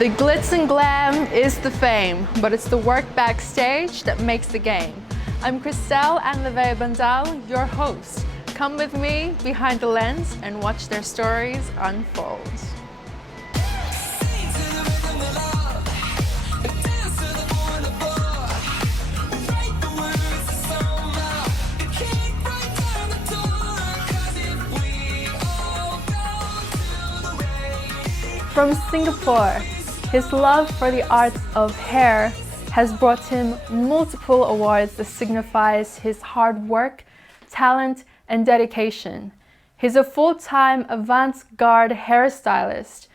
The glitz and glam is the fame, but it's the work backstage that makes the game. I'm Christelle and Levey Bandal, your host. Come with me behind the lens and watch their stories unfold. From Singapore, his love for the art of hair has brought him multiple awards that signifies his hard work, talent, and dedication. He's a full-time avant-garde hairstylist,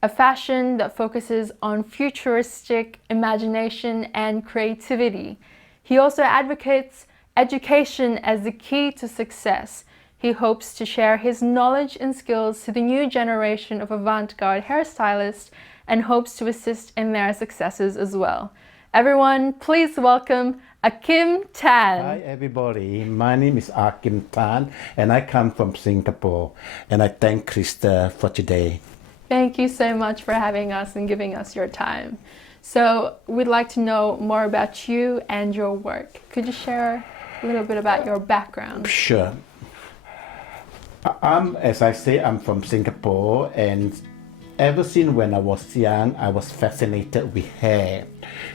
a fashion that focuses on futuristic imagination and creativity. He also advocates education as the key to success. He hopes to share his knowledge and skills to the new generation of avant-garde hairstylists and hopes to assist in their successes as well. Everyone, please welcome AhKim Tan. Hi everybody, my name is Arkin Tan and I come from Singapore, and I thank Krista for today. Thank you so much for having us and giving us your time. So we'd like to know more about you and your work. Could you share a little bit about your background? Sure. As I say, I'm from Singapore, and ever since when I was young, I was fascinated with hair.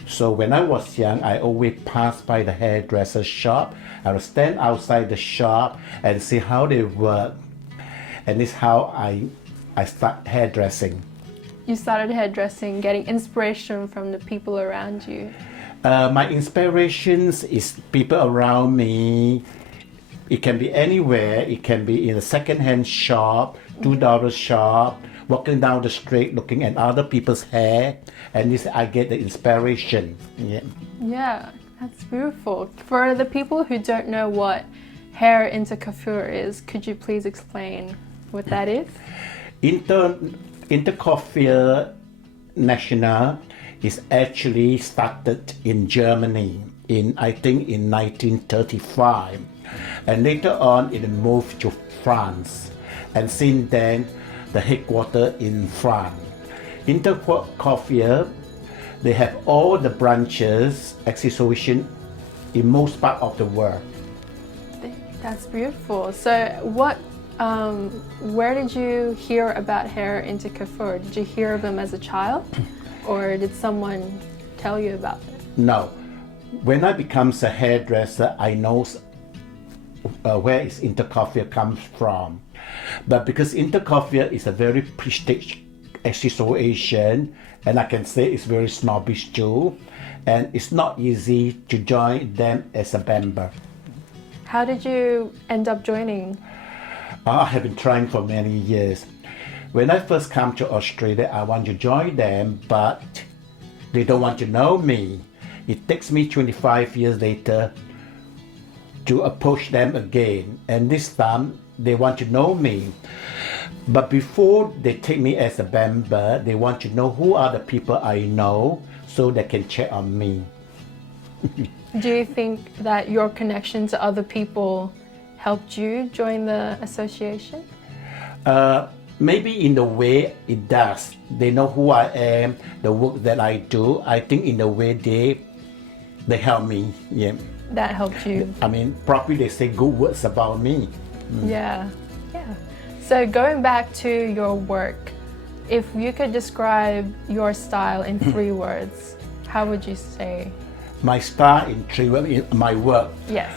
So when I was young, I always passed by the hairdresser shop. I would stand outside the shop and see how they work. And this is how I start hairdressing. You started hairdressing, getting inspiration from the people around you. My inspirations is people around me. It can be anywhere. It can be in a second-hand shop, $2 shop, walking down the street looking at other people's hair, and this I get the inspiration. Yeah, that's beautiful. For the people who don't know what hair intercoiffure is, could you please explain what that is? Intercoiffure National is actually started in Germany I think in 1935, and later on it moved to France, and since then the headquarters in France. Intercoiffure, they have all the branches, association in most part of the world. That's beautiful. So where did you hear about hair intercoiffure? Did you hear of them as a child, or did someone tell you about it? No. When I become a hairdresser, I know where is intercoiffure comes from. But because intercoiffure is a very prestigious association, and I can say it's very snobbish too, and it's not easy to join them as a member. How did you end up joining? I have been trying for many years. When I first come to Australia, I want to join them, but they don't want to know me. It takes me 25 years later to approach them again, and this time they want to know me. But before they take me as a member, they want to know who are the people I know so they can check on me. Do you think that your connection to other people helped you join the association? Maybe in the way it does. They know who I am, the work that I do. I think in the way they help me. Yeah. That helped you. I mean, probably they say good words about me. Yeah. So going back to your work, if you could describe your style in 3 words, how would you say? My style in 3 words, in my work. Yes.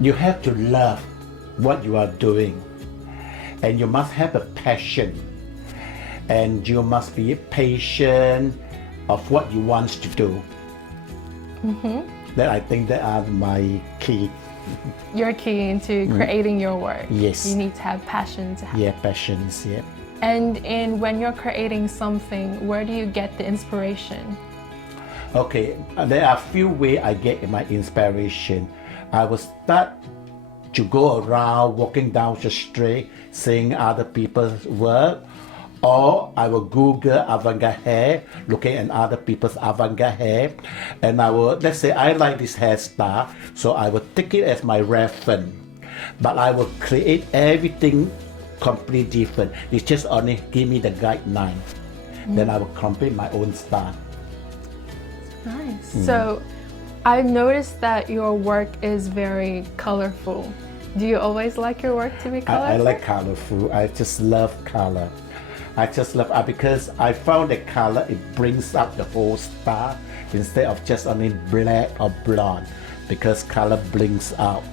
You have to love what you are doing, and you must have a passion, and you must be patient of what you want to do. That I think that are my key. Your key into creating your work. Yes. You need to have passion to have. Yeah, passions, yeah. And when you're creating something, where do you get the inspiration? Okay, there are a few ways I get my inspiration. I will start to go around walking down the street, seeing other people's work, or I will Google avant-garde hair, looking at other people's avant-garde hair, and I will, let's say I like this hairstyle, so I will take it as my reference, but I will create everything completely different. It's just only give me the guideline. then I will complete my own style. Nice. So I've noticed that your work is very colorful. Do you always like your work to be colorful? I like colorful. I just love color. I just love because I found that color, it brings up the whole style instead of just only black or blonde, because color brings out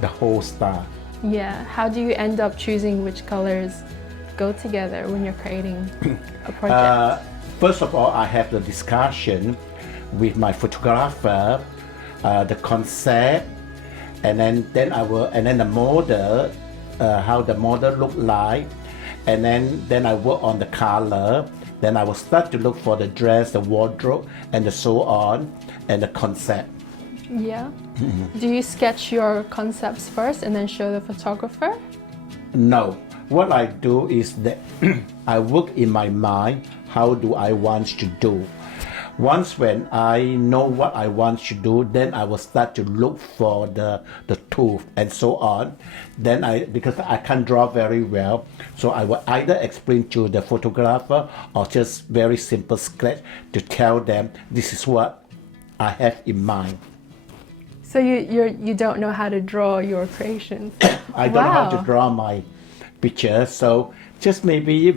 the whole style. Yeah. How do you end up choosing which colors go together when you're creating a project? First of all, I have the discussion with my photographer, the concept, and then the model, how the model look like, and then I work on the color. Then I will start to look for the dress, the wardrobe, and the so on, and the concept. Yeah. Do you sketch your concepts first and then show the photographer? No. What I do is that I work in my mind, how do I want to do. Once when I know what I want to do, then I will start to look for the tool and so on. Then because I can't draw very well, so I will either explain to the photographer or just very simple sketch to tell them this is what I have in mind. So you don't know how to draw your creations? I don't know how to draw my picture, so just maybe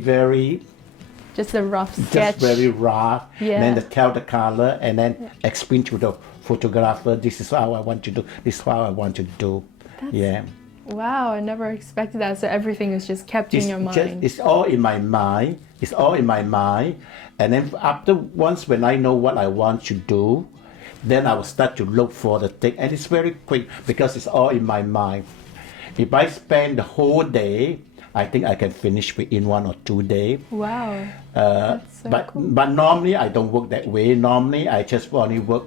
just a rough sketch. just very raw, Yeah. and then tell the color and then explain to the photographer, this is how I want to do, this is how I want to do. Wow, I never expected that. So everything is just kept in your mind. It's all in my mind. It's all in my mind. And then once when I know what I want to do, then I will start to look for the thing. And it's very quick because it's all in my mind. If I spend the whole day, I think I can finish within 1 or 2 days. Wow. That's so cool. But normally I don't work that way. Normally I just only work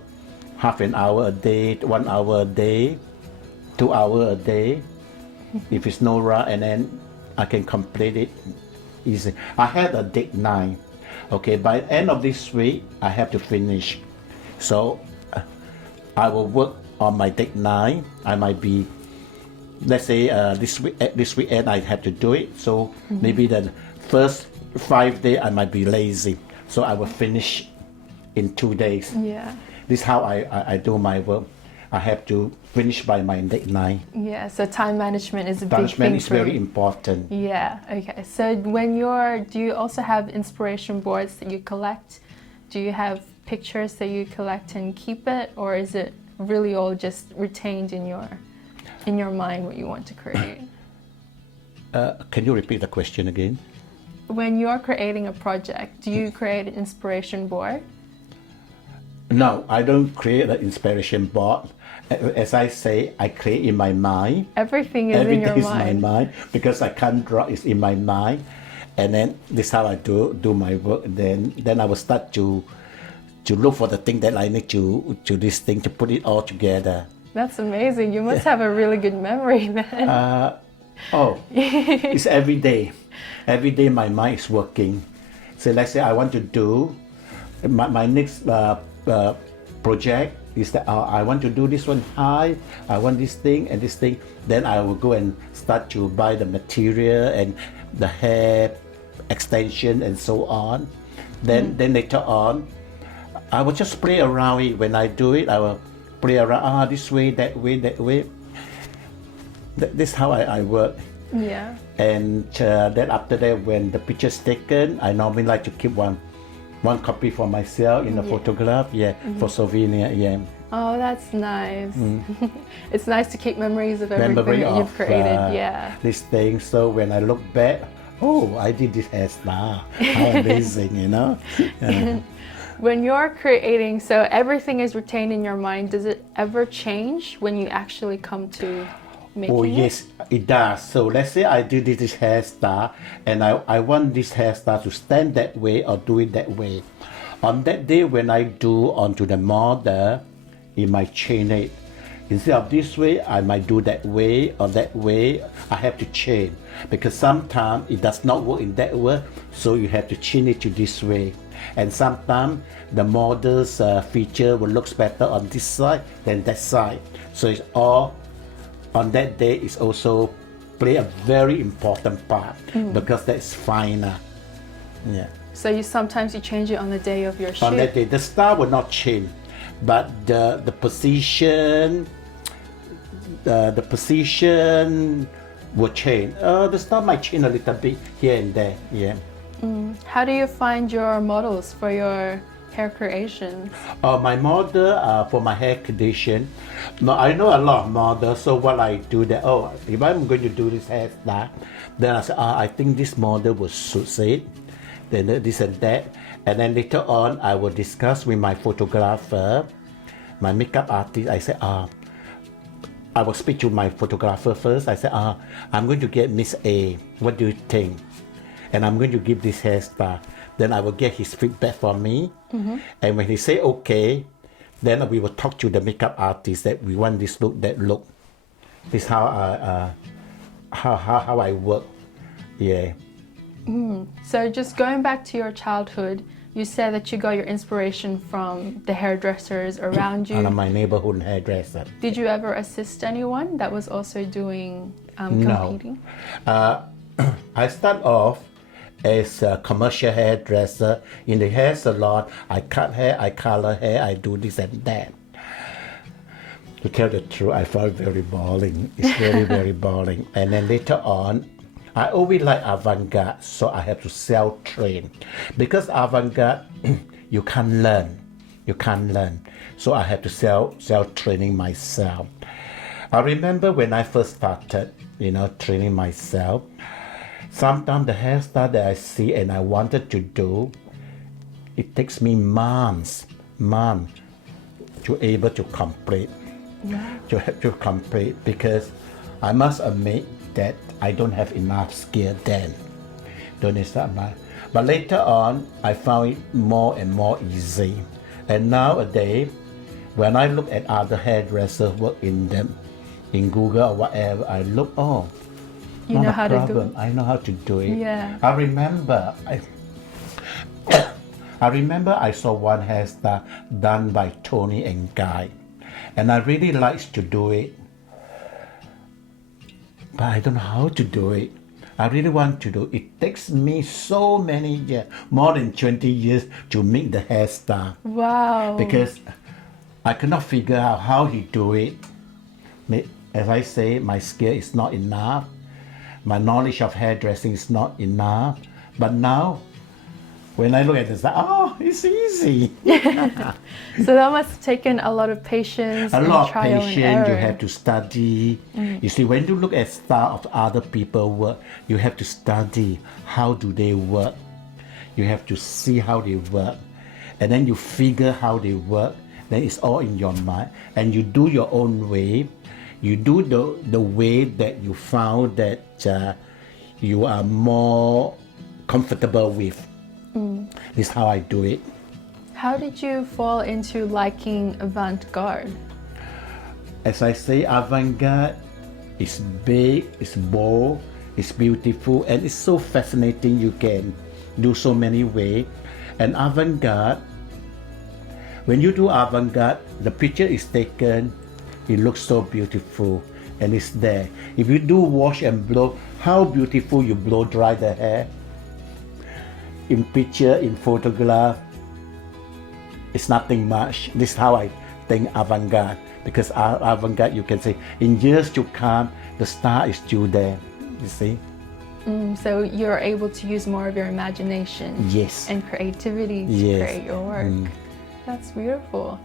half an hour a day, 1 hour a day, 2 hours a day. If it's no rush, and then I can complete it easy. I had a deadline. Okay, by the end of this week, I have to finish. So I will work on my deadline. I might be, let's say this weekend I have to do it. So maybe the first 5 days I might be lazy. So I will finish in 2 days. Yeah. This is how I do my work. I have to finish by my deadline. Yeah, so time management is a big thing. Management is very important. Yeah, okay. So do you also have inspiration boards that you collect? Do you have pictures that you collect and keep it, or is it really all just retained in your mind what you want to create? Can you repeat the question again? When you're creating a project, do you create an inspiration board? No, I don't create an inspiration board. As I say, I create in my mind. Everything is in your mind. Everything is in my mind because I can't draw. It's in my mind, and then this is how I do my work. Then I will start to look for the thing that I need to this thing to put it all together. That's amazing. You must have a really good memory then. It's every day. Every day my mind is working. So let's say I want to do my next project is that I want to do this one high, I want this thing and this thing. Then I will go and start to buy the material and the hair extension and so on. Then later on, I will just play around it. When I do it, I will play around this way, that way, that way. This is how I work. Yeah. And then after that, when the picture is taken, I normally like to keep one copy for myself in a photograph, for souvenir, Oh, that's nice. It's nice to keep memories of everything that you've created, this thing. So when I look back, I did this hairstyle. How amazing, you know? When you're creating, so everything is retained in your mind, does it ever change when you actually come to making it? Yes, it does. So let's say I do this hairstyle and I want this hairstyle to stand that way or do it that way. On that day when I do onto the model, it might change it. Instead of this way, I might do that way or that way. I have to change because sometimes it does not work in that way, so you have to change it to this way. And sometimes the model's feature will look better on this side than that side. So it's all on that day is also play a very important part because that's finer. Yeah. So sometimes you change it on the day of your shoot. On that day, the style will not change, but the position will change. The style might change a little bit here and there. Yeah. How do you find your models for your hair creations? My model for my hair condition. No, I know a lot of models. So what I do that, if I'm going to do this hairstyle, then I say, I think this model will suit it. Then this and that. And then later on, I will discuss with my photographer, my makeup artist. I say, I will speak to my photographer first. I say, I'm going to get Miss A. What do you think? And I'm going to give this hairstyle. Then I will get his feedback from me. And when he say okay, then we will talk to the makeup artist that we want this look, that look. This is how I work. Yeah. So just going back to your childhood, you said that you got your inspiration from the hairdressers around you. And my neighborhood hairdresser. Did you ever assist anyone that was also doing competing? No. I start off as a commercial hairdresser in the hair salon. I cut hair, I color hair, I do this and that. To tell the truth, I found it very boring. It's very, very boring. And then later on, I always like avant-garde, so I have to self-train. Because avant-garde, you can't learn. You can't learn. So I have to self-training myself. I remember when I first started, training myself, sometimes the hairstyle that I see and I wanted to do, it takes me months to able to complete. Yeah. To have to complete, because I must admit that I don't have enough skill then. But later on, I found it more and more easy. And nowadays, when I look at other hairdressers work in Google or whatever, I look, you know how to do it. I know how to do it. Yeah. I remember I saw one hairstyle done by Tony and Guy, and I really liked to do it, but I don't know how to do it. I really want to do it. It takes me so many years, more than 20 years, to make the hairstyle. Wow. Because I cannot figure out how he do it. As I say, my skill is not enough. My knowledge of hairdressing is not enough. But now, when I look at this, it's easy. So that must have taken a lot of patience. A lot of trial patience. and error. You have to study. You see, when you look at style of other people work, you have to study how do they work. You have to see how they work, and then you figure how they work. Then it's all in your mind, and you do your own way. You do the way that you found that you are more comfortable with. This is how I do it. How did you fall into liking avant-garde? As I say, avant-garde is big, it's bold, it's beautiful, and it's so fascinating. You can do so many ways. And avant-garde, when you do avant-garde, the picture is taken, it looks so beautiful, and it's there. If you do wash and blow, how beautiful you blow dry the hair. In picture, in photograph, it's nothing much. This is how I think avant-garde. Because avant-garde, you can say, in years to come, the star is still there, you see? So you're able to use more of your imagination. Yes. And creativity to Yes. create your work. That's beautiful.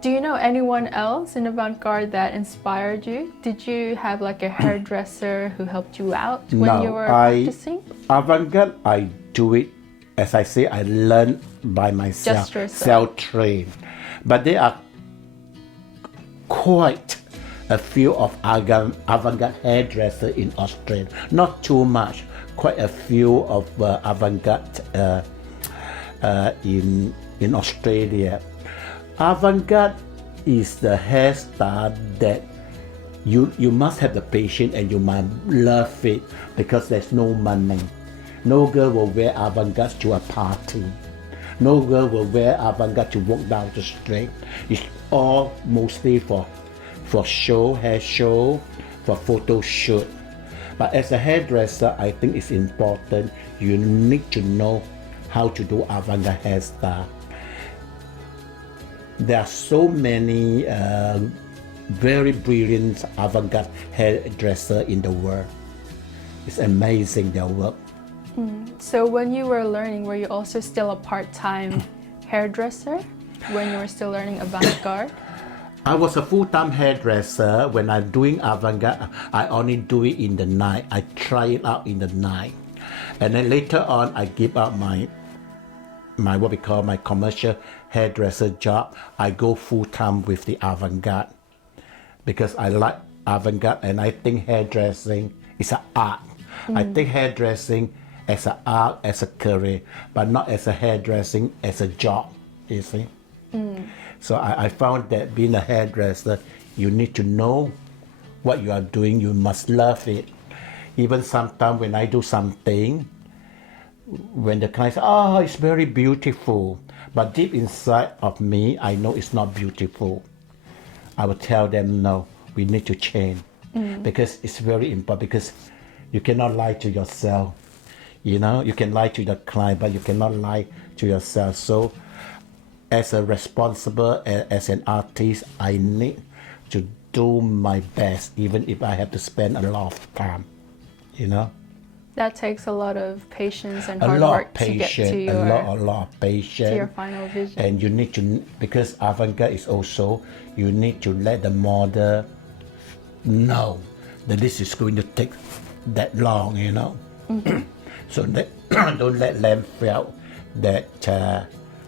Do you know anyone else in avant-garde that inspired you? Did you have like a hairdresser who helped you out when you were practicing? Avant-garde, I do it, as I say, I learn by myself. Just yourself. Self-trained. But there are quite a few of avant-garde hairdressers in Australia. Not too much. Quite a few of avant-garde in Australia. Avant-garde is the hairstyle that you must have the patience and you must love it, because there's no money. No girl will wear avant-garde to a party. No girl will wear avant-garde to walk down the street. It's all mostly for show, hair show, for photo shoot. But as a hairdresser, I think it's important. You need to know how to do avant-garde hairstyle. There are so many very brilliant avant-garde hairdressers in the world. It's amazing their work. So when you were learning, were you also still a part-time hairdresser when you were still learning avant-garde? I was a full-time hairdresser. When I'm doing avant-garde, I only do it in the night. I try it out in the night. And then later on, I give up my what we call my commercial hairdresser job. I go full-time with the avant-garde because I like avant-garde and I think hairdressing is an art. I think hairdressing as an art, as a career, but not as a hairdressing as a job, you see. So I found that being a hairdresser, you need to know what you are doing. You must love it. Even sometimes when I do something, when the client says, oh, it's very beautiful, but deep inside of me, I know it's not beautiful. I will tell them, no, we need to change. Because it's very important, because you cannot lie to yourself. You know, you can lie to the client, but you cannot lie to yourself. So as a responsible, as an artist, I need to do my best, even if I have to spend a lot of time, you know. That takes a lot of patience and A hard lot work of to get patience, to your, a lot of patience. to your final vision. And you need to, because avant-garde is also, you need to let the model know that this is going to take that long, you know. So don't let them feel that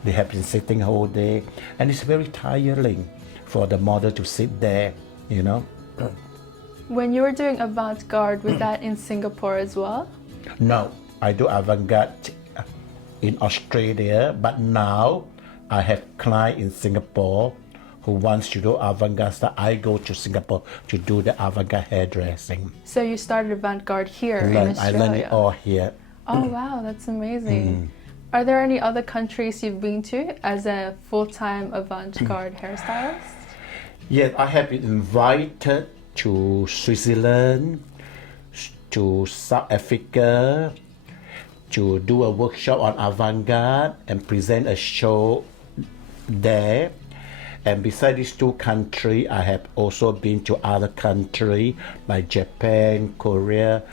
they have been sitting whole day, and it's very tiring for the model to sit there, you know. When you were doing avant-garde, was that in Singapore as well? No, I do avant-garde in Australia, but now I have client in Singapore who wants to do avant-garde style. I go to Singapore to do the avant-garde hairdressing. So you started avant-garde here in I Australia? learned it all here. Oh wow, that's amazing. Are there any other countries you've been to as a full-time avant-garde hairstylist? Yes, I have been invited to Switzerland, to South Africa, to do a workshop on avant-garde and present a show there. And besides these two countries, I have also been to other countries like Japan, Korea,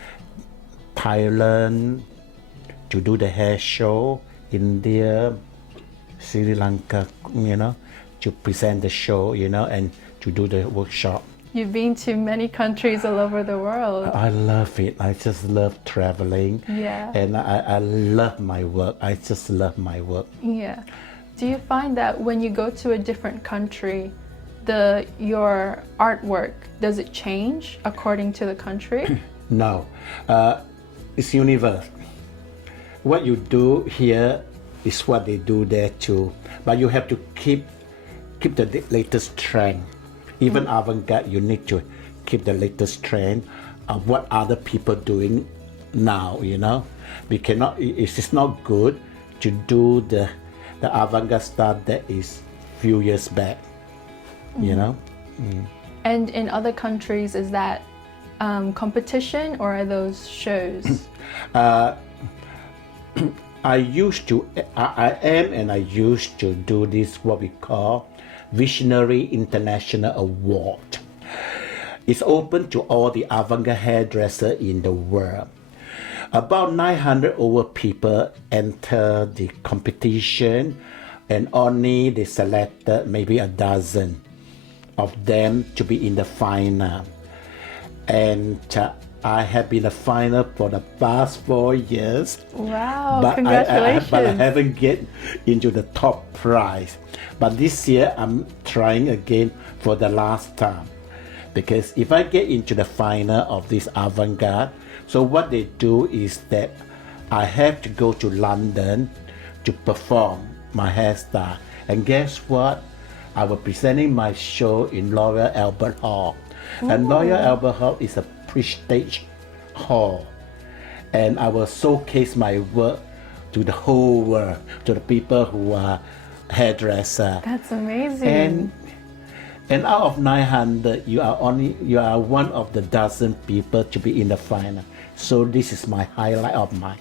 Thailand, to do the hair show, India, Sri Lanka, you know, to present the show, you know, and to do the workshop. You've been to many countries all over the world. I love it. I just love traveling. Yeah. And I love my work. I just love my work. Yeah. Do you find that when you go to a different country, your artwork, does it change according to the country? No. It's universe. What you do here is what they do there too. But you have to keep the latest trend. Even avant-garde, you need to keep the latest trend of what other people doing now, you know. We cannot, it's not good to do the avant-garde style that is few years back, you know. And in other countries, is that competition or are those shows? I used to do this, what we call Visionary International Award. It's open to all the avant-garde hairdressers in the world. About 900 over people enter the competition, and only they selected maybe a dozen of them to be in the final. And I have been a final for the past 4 years. Wow, but congratulations. But I haven't get into the top prize. But this year I'm trying again for the last time. Because if I get into the final of this avant-garde, so what they do is that I have to go to London to perform my hairstyle. And guess what? I was presenting my show in Royal Albert Hall. Ooh. And Royal Albert Hall is a prestige hall. And I will showcase my work to the whole world, to the people who are hairdressers. That's amazing. And out of 900, you are one of the dozen people to be in the final. So this is my highlight of my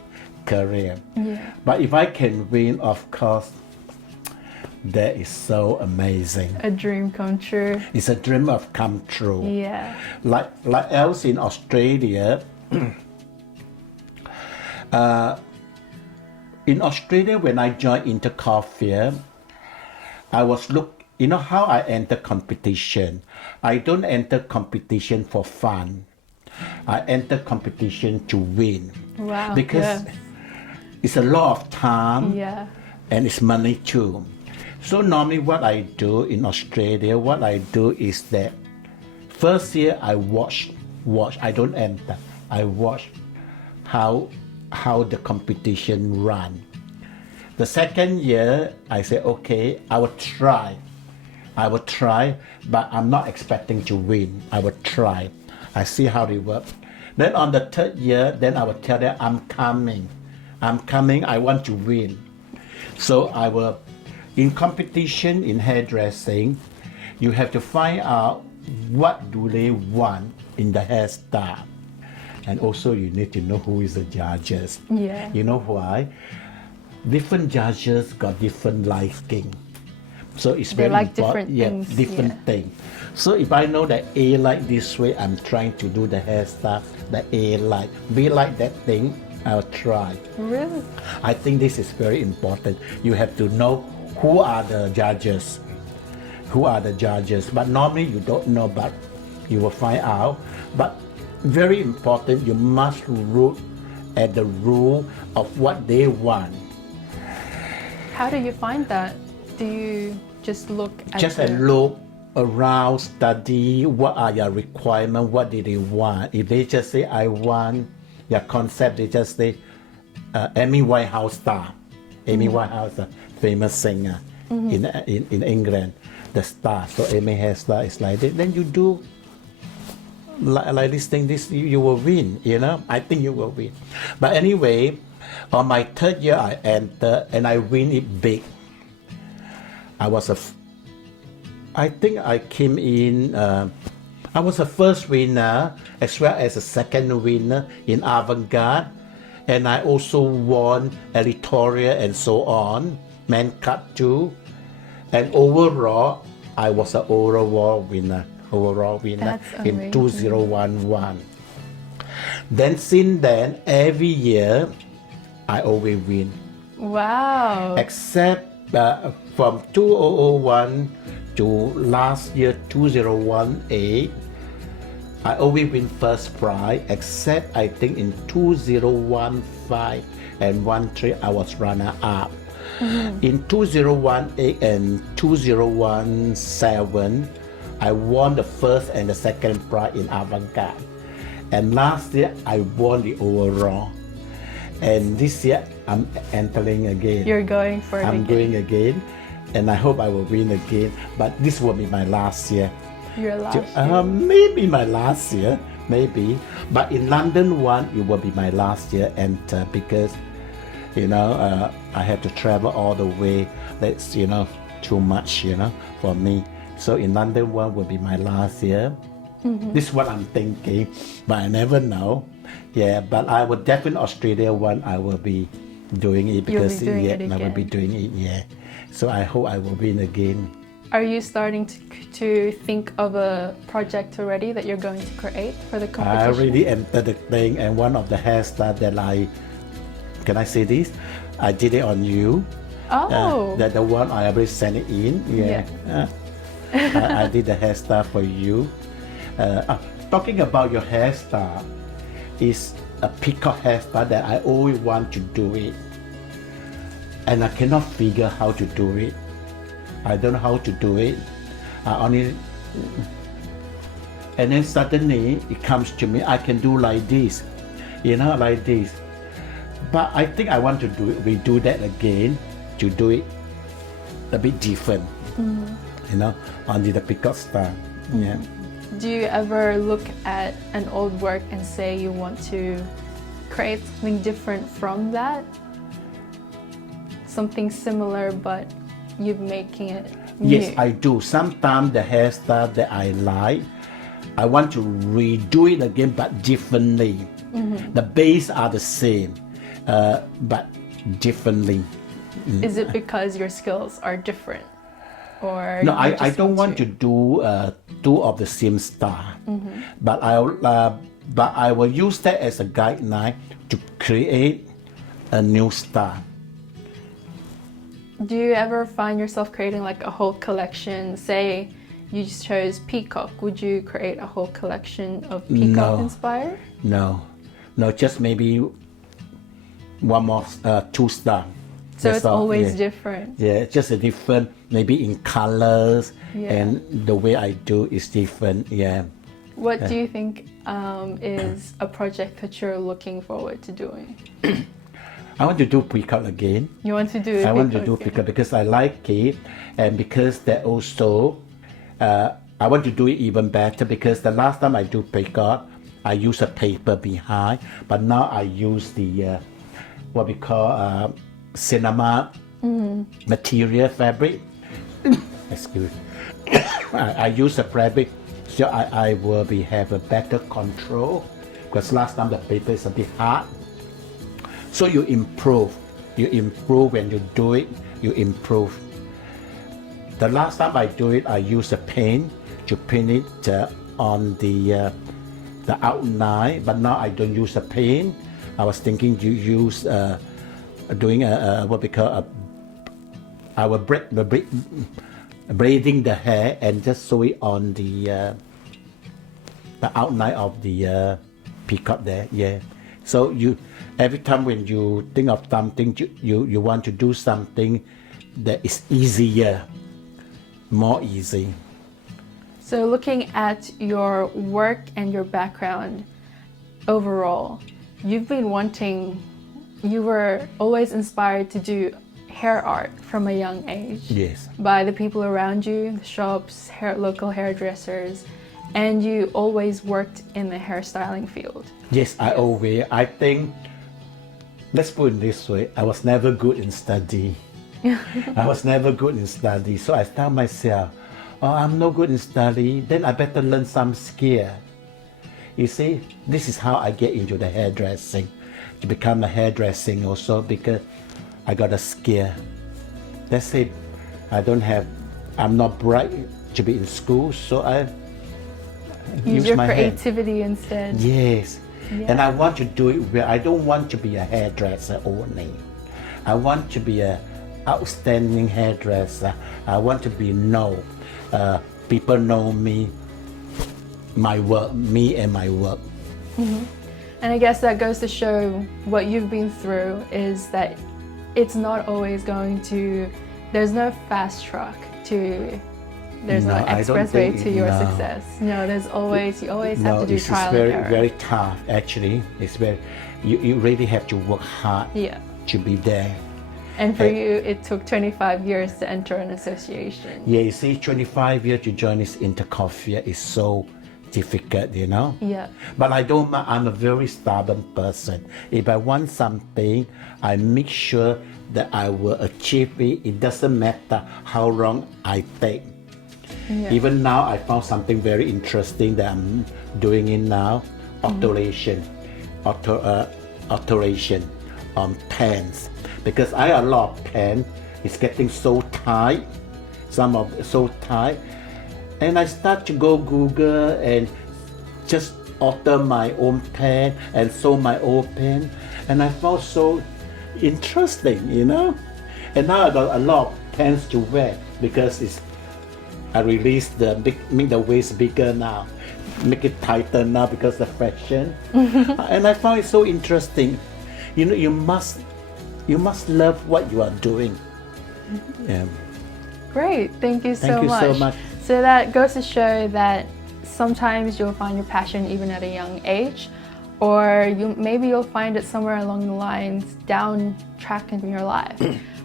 career. Yeah. But if I can win, of course, that is so amazing. A dream come true. It's a dream of come true. Yeah. Like else in Australia, in Australia when I joined Intercoffee, I was you know how I enter competition. I don't enter competition for fun. I enter competition to win. Wow. Because it's a lot of time and it's money too. So normally what I do in Australia, what I do is that first year I watch, I don't enter. I watch how the competition run. The second year I say, okay, I will try, but I'm not expecting to win. I will try. I see how they work. Then on the third year, then I will tell them, I'm coming, I want to win. So I will, in competition, in hairdressing, you have to find out what do they want in the hairstyle. And also you need to know who is the judges. Yeah. You know why? Different judges got different liking. So it's They very like important. different things. Different things. So if I know that A like this way, I'm trying to do the hairstyle that A like. B like that thing, I'll try. Really? I think this is very important. You have to know who are the judges. But normally you don't know, but you will find out. But very important, you must look at the rule of what they want. How do you find that? Do you just look at Just a look around, study what are your requirements, what do they want. If they just say, I want your concept, they just say, Amy Winehouse star. Amy Winehouse, a famous singer in England, the star. So Amy hairstyle is like that. Then you do like this thing, you will win, you know. I think you will win. But anyway, on my third year I enter and I win it big. I think I came in, I was the first winner as well as the second winner in Avant-Garde. And I also won editorial and so on, Man Cut too. And overall, I was an overall winner in 2011. Then since then, every year, I always win. Wow. Except from 2001 to last year, 2018, I always win first prize, except I think in 2015 and 13 I was runner up. In 2018 and 2017, I won the first and the second prize in Avant-Garde. And last year I won the overall. And this year I'm entering again. You're going for it I'm going again, and I hope I will win again. But this will be my last year. Your last year. Maybe my last year, maybe. But in London one, it will be my last year enter because, you know, I have to travel all the way. That's, you know, too much, you know, for me. So in London one will be my last year. This is what I'm thinking, but I never know. Yeah, but I will definitely Australia one. I will be doing it because I will be doing it. Yeah, so I hope I will win again. Are you starting to think of a project already that you're going to create for the competition? I already entered the thing, and one of the hairstyles that can I say this? I did it on you. Oh. That the one I already sent it in. Yeah. I did the hairstyle for you. Talking about your hairstyle, is a peacock hairstyle that I always want to do it, and I cannot figure how to do it. I don't know how to do it. And then suddenly it comes to me, I can do like this, you know, like this. But I think I want to redo that again, to do it a bit different, you know, on the peacock style. Yeah. Do you ever look at an old work and say you want to create something different from that? Something similar, but you're making it new? Yes, I do. Sometimes the hairstyle that I like, I want to redo it again, but differently. The base are the same. but differently. Is it because your skills are different? Or No, you I just don't want to do two of the same style, but I will use that as a guideline to create a new style. Do you ever find yourself creating like a whole collection? Say you just chose peacock, would you create a whole collection of peacock inspired? No, just maybe one more, two style. So That's it's all, always yeah. different. Yeah, just a different, maybe in colors, Yeah. and the way I do is different. Yeah. What do you think is a project that you're looking forward to doing? I want to do peacock again. You want to do I want to do again? peacock because I like it, and because that also, I want to do it even better because the last time I do peacock, I use a paper behind, but now I use the what we call cinema material fabric. Excuse me. I use the fabric, so I will have a better control because last time the paper is a bit hard. So you improve when you do it, you improve. The last time I do it, I use a paint to paint it on the outline, but now I don't use a paint. I was thinking to use doing what we call I will braiding the hair and just sew it on the outline of the peacock there. Yeah. So you every time when you think of something, you want to do something that is easier, more easy. So looking at your work and your background overall, you were always inspired to do hair art from a young age. Yes. By the people around you, the shops, local hairdressers, and you always worked in the hairstyling field. Yes, I think, let's put it this way, I was never good in study. I was never good in study, so I tell myself, oh, I'm no good in study, then I better learn some skill. You see, this is how I get into the hairdressing, to become a hairdressing also, because I got a skill. That's it. I'm not bright to be in school, so I Use your my creativity instead. Yes. Yeah. And I want to do it where I don't want to be a hairdresser only. I want to be an outstanding hairdresser. I want to be known. People know me, my work, me and my work. Mm-hmm. And I guess that goes to show what you've been through is that it's not always there's no fast track there's no expressway to your success. No, you always have to do trial and error. It's very tough actually. It's you really have to work hard to be there. And for you, it took 25 years to enter an association. Yeah, you see, 25 years to join this Intercoffee is so difficult, you know? Yeah. But I don't mind, I'm a very stubborn person. If I want something, I make sure that I will achieve it. It doesn't matter how long I take. Yeah. Even now, I found something very interesting that I'm doing it now. Alteration on pants. Because I have a lot of pants, it's getting so tight. Some of it so tight. And I start to go Google and just alter my own pen and sew my own pen, and I found so interesting, you know. And now I got a lot of pants to wear because I released make the waist bigger now, make it tighter now because of fashion. And I found it so interesting. You know, you must love what you are doing. Yeah. Great, thank you so much. So that goes to show that sometimes you'll find your passion even at a young age, or maybe you'll find it somewhere along the lines down track in your life.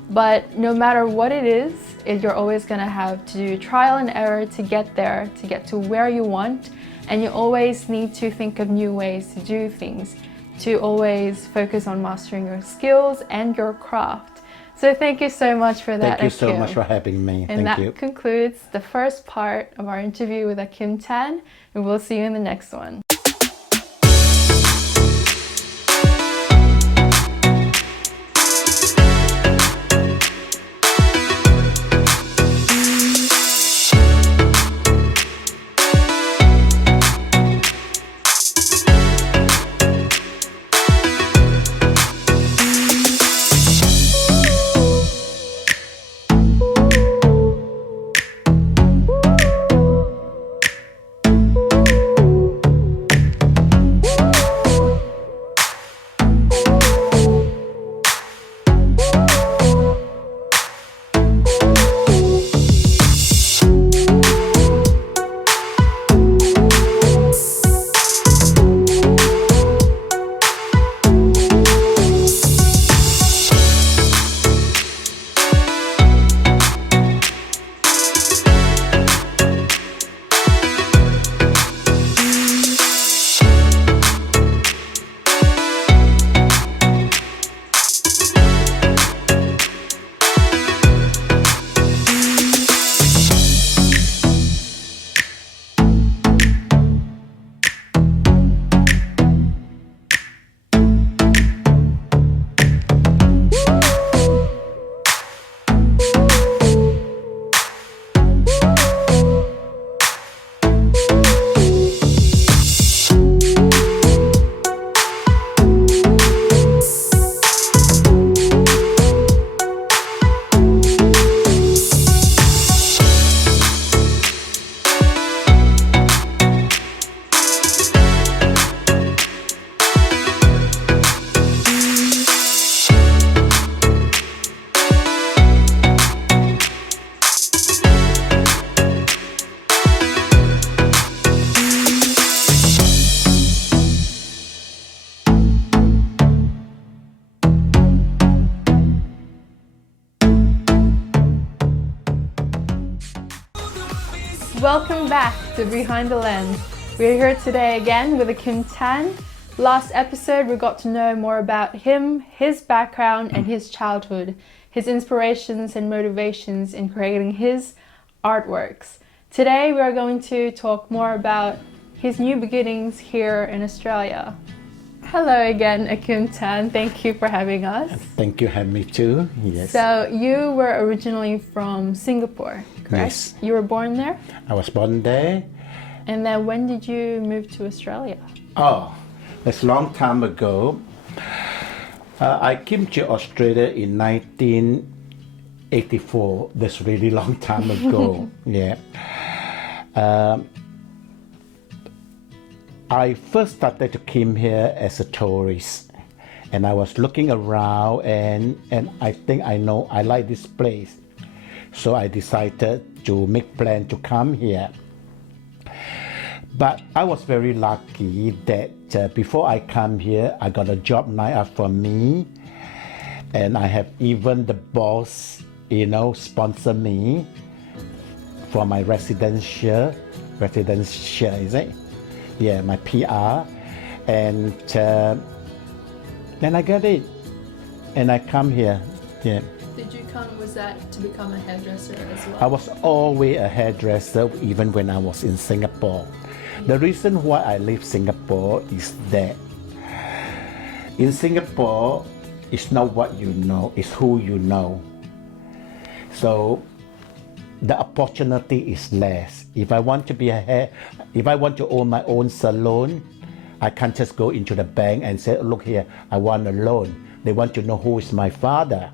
But no matter what it is, you're always going to have to do trial and error to get there, to get to where you want, and you always need to think of new ways to do things, to always focus on mastering your skills and your craft. So thank you so much for that, Thank you AhKim. so much for having me. And Thank you. that concludes the first part of our interview with AhKim Tan, and we'll see you in the next one. Welcome back to Behind the Lens. We're here today again with AhKim Tan. Last episode, we got to know more about him, his background, and his childhood, his inspirations and motivations in creating his artworks. Today, we are going to talk more about his new beginnings here in Australia. Hello again, AhKim Tan. Thank you for having us. Thank you, have me too. Yes. So you were originally from Singapore, correct? Yes. You were born there? I was born there. And then when did you move to Australia? Oh, that's a long time ago. I came to Australia in 1984. That's really long time ago. Yeah. I first started to come here as a tourist, and I was looking around, and I think I like this place, so I decided to make plan to come here. But I was very lucky that before I come here, I got a job lined up for me, and I have even the boss, sponsor me for my residential, is it? Yeah, my PR, and then I got it, and I come here. Yeah. Did you come, was that to become a hairdresser as well? I was always a hairdresser even when I was in Singapore. The reason why I leave Singapore is that in Singapore, it's not what you know, it's who you know. So the opportunity is less. If I want to own my own salon, I can't just go into the bank and say, look here, I want a loan. They want to know who is my father,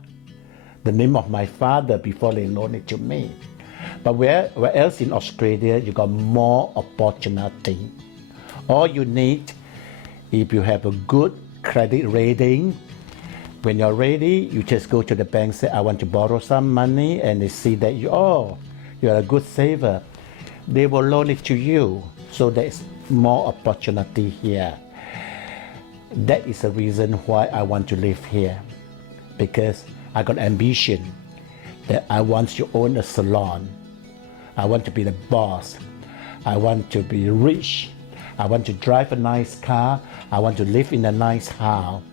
the name of my father before they loan it to me. But where else in Australia, you got more opportunity. All you need, if you have a good credit rating, when you're ready, you just go to the bank, say, I want to borrow some money, and they see that you're a good saver. They will loan it to you. So there's more opportunity here. That is the reason why I want to live here, because I got ambition that I want to own a salon. I want to be the boss. I want to be rich. I want to drive a nice car. I want to live in a nice house.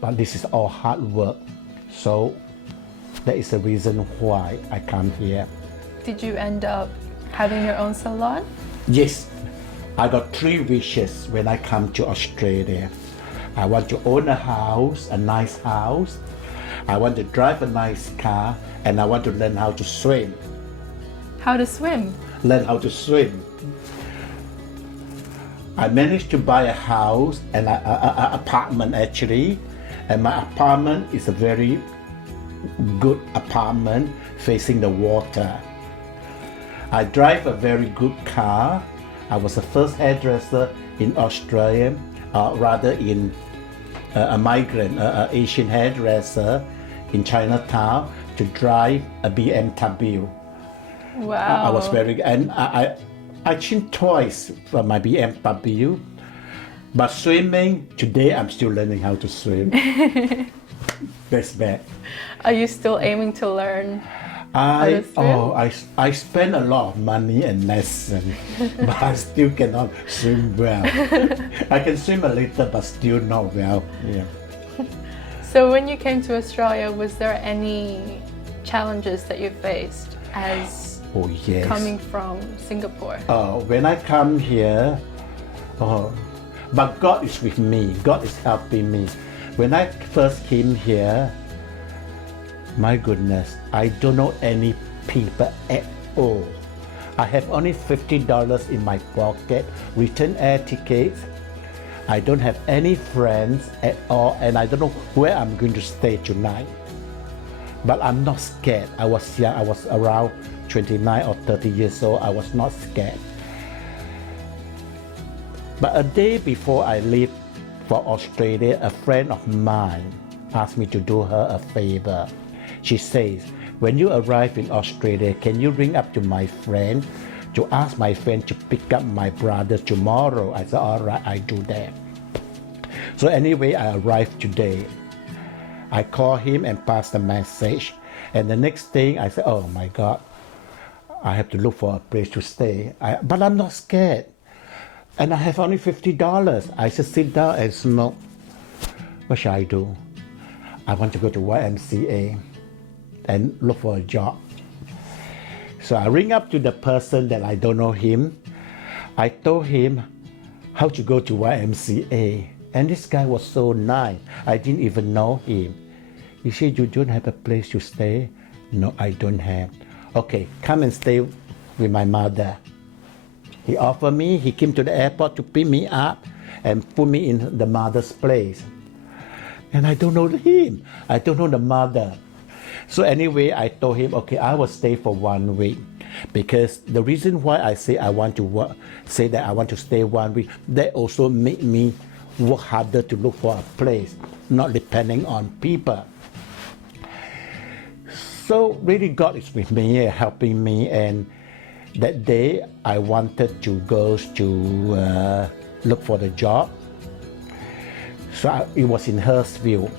But this is all hard work. So that is the reason why I come here. Did you end up having your own salon? Yes. I got 3 wishes when I come to Australia. I want to own a house, a nice house. I want to drive a nice car, and I want to learn how to swim. How to swim? Learn how to swim. I managed to buy a house and an apartment actually, and my apartment is a very good apartment facing the water. I drive a very good car. I was the first hairdresser in Australia, in a migrant, Asian hairdresser in Chinatown to drive a BMW. Wow. I was very, and I changed twice from my BMW. But swimming, today I'm still learning how to swim. That's bad. Are you still aiming to learn how to swim? I spend a lot of money and lessons, but I still cannot swim well. I can swim a little, but still not well. Yeah. So when you came to Australia, was there any challenges that you faced as coming from Singapore? When I come here, but God is with me. God is helping me. When I first came here, my goodness, I don't know any people at all. I have only $50 in my pocket, return air tickets. I don't have any friends at all, and I don't know where I'm going to stay tonight. But I'm not scared. I was young, I was around 29 or 30 years old. I was not scared. But a day before I leave for Australia, a friend of mine asked me to do her a favor. She says, when you arrive in Australia, can you ring up to my friend to ask my friend to pick up my brother tomorrow? I said, all right, I do that. So anyway, I arrived today. I call him and pass the message. And the next thing I said, oh my God, I have to look for a place to stay. But I'm not scared. And I have only $50. I just sit down and smoke. What should I do? I want to go to YMCA and look for a job. So I ring up to the person that I don't know him. I told him how to go to YMCA. And this guy was so nice. I didn't even know him. He said, you don't have a place to stay? No, I don't have. Okay, come and stay with my mother. He offered me, he came to the airport to pick me up and put me in the mother's place. And I don't know him. I don't know the mother. So anyway, I told him, okay, I will stay for 1 week. Because the reason why I say I want to work, say that I want to stay 1 week, that also made me work harder to look for a place, not depending on people. So really God is with me, helping me, and that day I wanted to go to look for the job. So it was in Hurstville.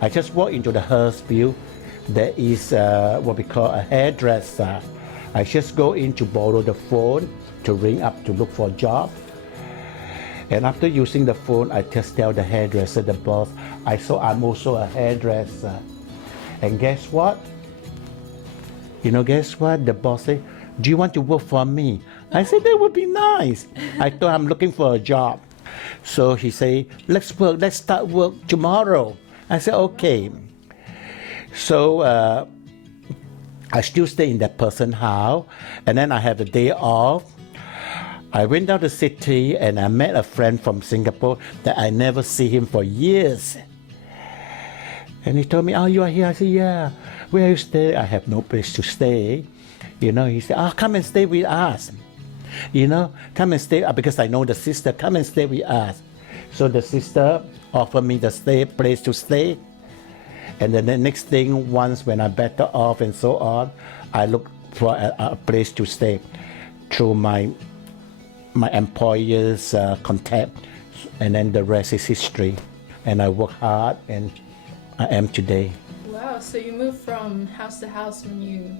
I just walked into the Hurstville. There is what we call a hairdresser. I just go in to borrow the phone to ring up to look for a job. And after using the phone, I just tell the hairdresser, the boss, I'm also a hairdresser. And guess what? Guess what? The boss said, do you want to work for me? I said, that would be nice. I told him I'm looking for a job. So he said, let's start work tomorrow. I said, okay. So I still stay in that person's house, and then I have a day off. I went down to the city and I met a friend from Singapore that I never see him for years. And he told me, oh, you are here? I said, yeah. Where you stay? I have no place to stay. He said, oh, come and stay with us. Come and stay, because I know the sister, come and stay with us. So the sister offered me the place to stay. And then the next thing, once when I'm better off and so on, I look for a place to stay through my employer's contact. And then the rest is history. And I work hard, and I am today. Wow, so you moved from house to house when you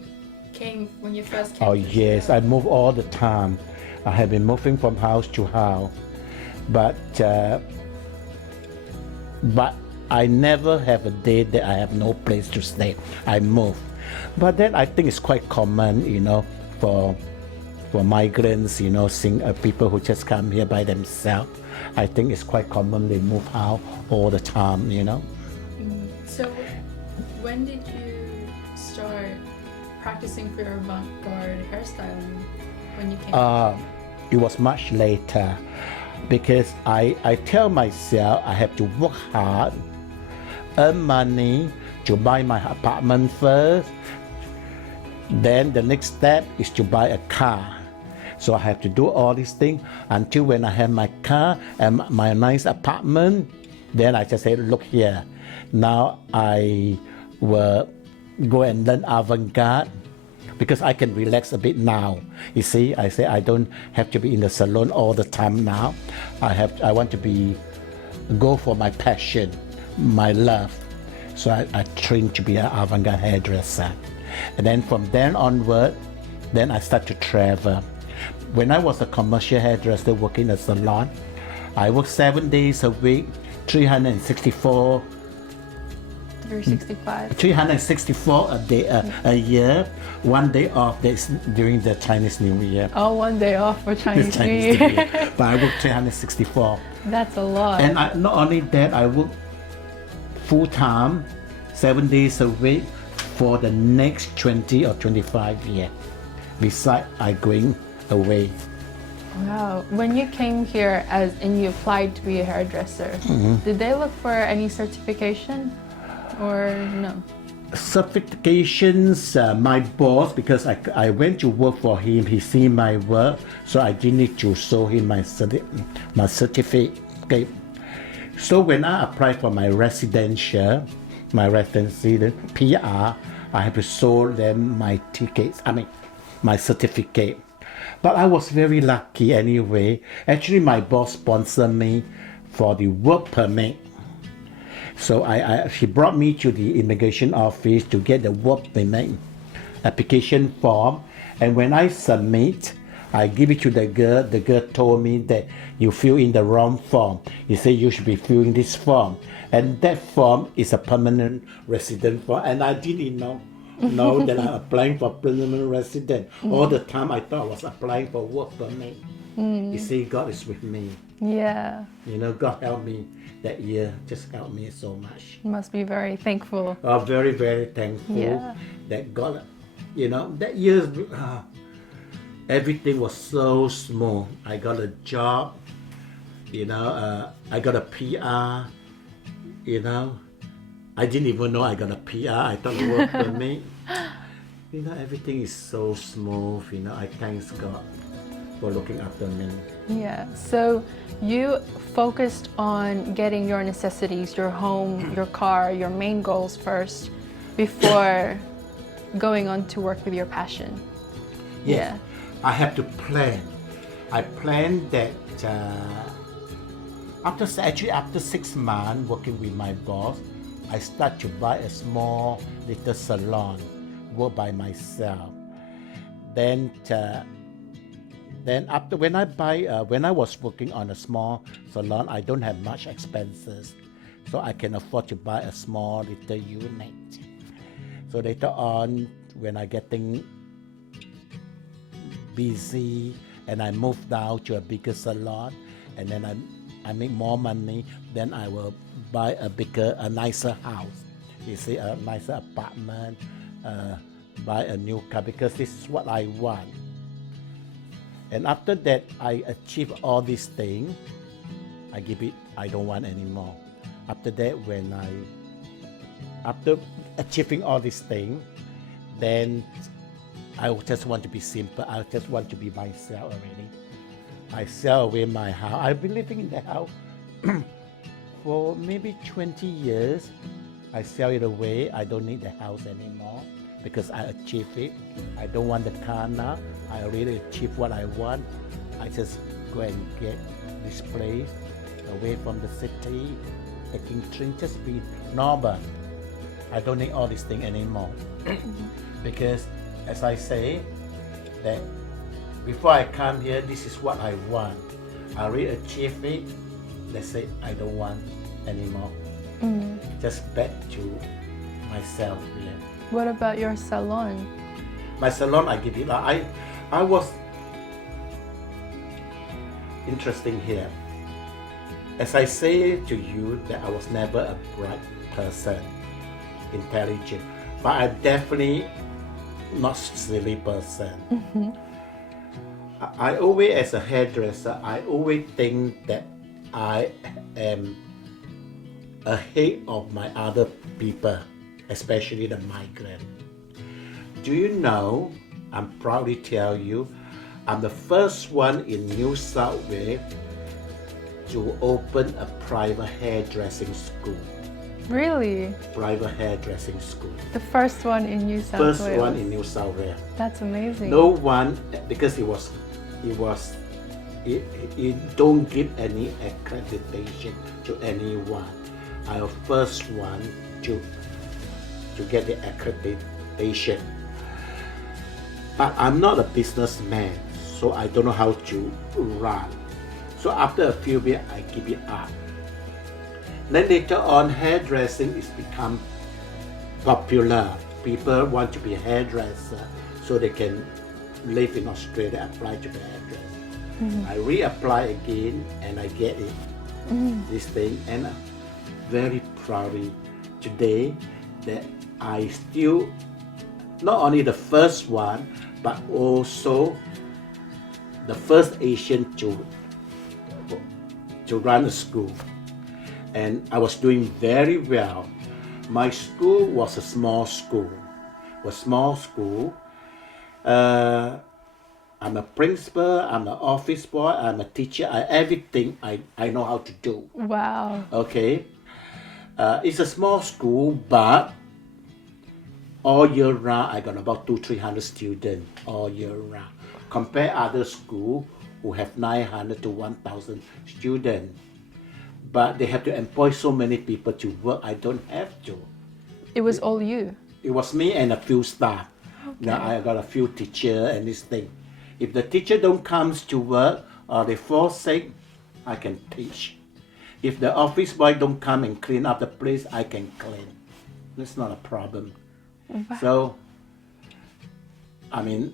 first came? Oh yes, I move all the time. I have been moving from house to house, but I never have a day that I have no place to stay. I move, but then I think it's quite common, for migrants, people who just come here by themselves. I think it's quite common they move out all the time, So, when did you start practicing for your avant-garde hairstyling when you came? It was much later, because I tell myself I have to work hard, earn money to buy my apartment first. Then the next step is to buy a car. So I have to do all these things until when I have my car and my nice apartment, then I just say, look here, now I will go and learn avant-garde, because I can relax a bit now. You see, I say I don't have to be in the salon all the time now. I want to go for my passion, my love. So I train to be an avant-garde hairdresser. And then from then onward, then I start to travel. When I was a commercial hairdresser working in a salon, I worked 7 days a week, 364 a day, a year. 1 day off, that's during the Chinese New Year. Oh, 1 day off for Chinese New Year. But I work 364. That's a lot. And not only that, I work full time, 7 days a week for the next 20 or 25 years. Besides, I going away. Wow. When you came here and you applied to be a hairdresser, did they look for any certification or no? Certifications, my boss, because I went to work for him, he seen my work, so I didn't need to show him my certificate. So when I applied for my residency, PR, I have to show them my my certificate. But I was very lucky anyway. Actually, my boss sponsored me for the work permit. So he brought me to the immigration office to get the work permit application form, And when I submit, I give it to the girl. The girl told me that you fill in the wrong form. He said you should be filling this form. And that form is a permanent resident form. And I didn't know that I'm applying for permanent resident. All the time I thought I was applying for work permit. You see, God is with me. Yeah. You know, God helped me that year, just helped me so much. You must be very thankful. Very, very thankful that God, you know, that year, everything was so smooth. I got a job, you know, I got a PR, you know. I didn't even know I got a PR. I thought it worked for me. You know, everything is so smooth. You know, I thank God for looking after me. Yeah. So you focused on getting your necessities, your home, your car, your main goals first before going on to work with your passion. Yes. I have to plan. I planned that after 6 months working with my boss, I start to buy a small little salon, work by myself. Then after when I was working on a small salon, I don't have much expenses, so I can afford to buy a small little unit. So later on, when I getting busy and I move down to a bigger salon, and then I make more money, then I will buy a nicer house. You see, a nicer apartment, buy a new car, because this is what I want. And after that, I achieve all these things. I don't want anymore. After that, after achieving all these things, then I just want to be simple. I just want to be myself already. I sell away my house. I've been living in the house for maybe 20 years. I sell it away. I don't need the house anymore because I achieved it. I don't want the car now. I already achieved what I want. I just go and get this place away from the city, taking train, just be normal. I don't need all these things anymore. Because as I say, that before I come here, this is what I want. I already achieved it. Let's say I don't want anymore. Just back to myself here. What about your salon? My salon, I give it. I was interesting here. As I say to you that I was never a bright person, intelligent, but I definitely not silly person. I always, as a hairdresser, I always think that I am ahead of my other people, especially the migrant. Do you know, I'm proud to tell you, I'm the first one in New South Wales to open a private hairdressing school. Really? Private hairdressing school. The first one in New South Wales? First one in New South Wales. That's amazing. No one, because it don't give any accreditation to anyone. I was first one to get the accreditation. But I'm not a businessman, so I don't know how to run. So after a few years, I give it up. Then later on, hairdressing is become popular. People want to be a hairdresser so they can live in Australia, apply to be a hairdresser. I reapply again and I get it, this thing, and I'm very proud today that I still, not only the first one, but also the first Asian to run a school. And I was doing very well. My school was a small school. I'm a principal, I'm an office boy, I'm a teacher, everything I know how to do. Wow. Okay. It's a small school, but all year round, I got about 200-300 students all year round. Compare other schools who have 900 to 1,000 students. But they have to employ so many people to work. I don't have to. It was all you? It was me and a few staff. Now I got a few teacher and this thing. If the teacher don't comes to work or they fall sick, I can teach. If the office boy don't come and clean up the place, I can clean. That's not a problem. Wow. So, I mean,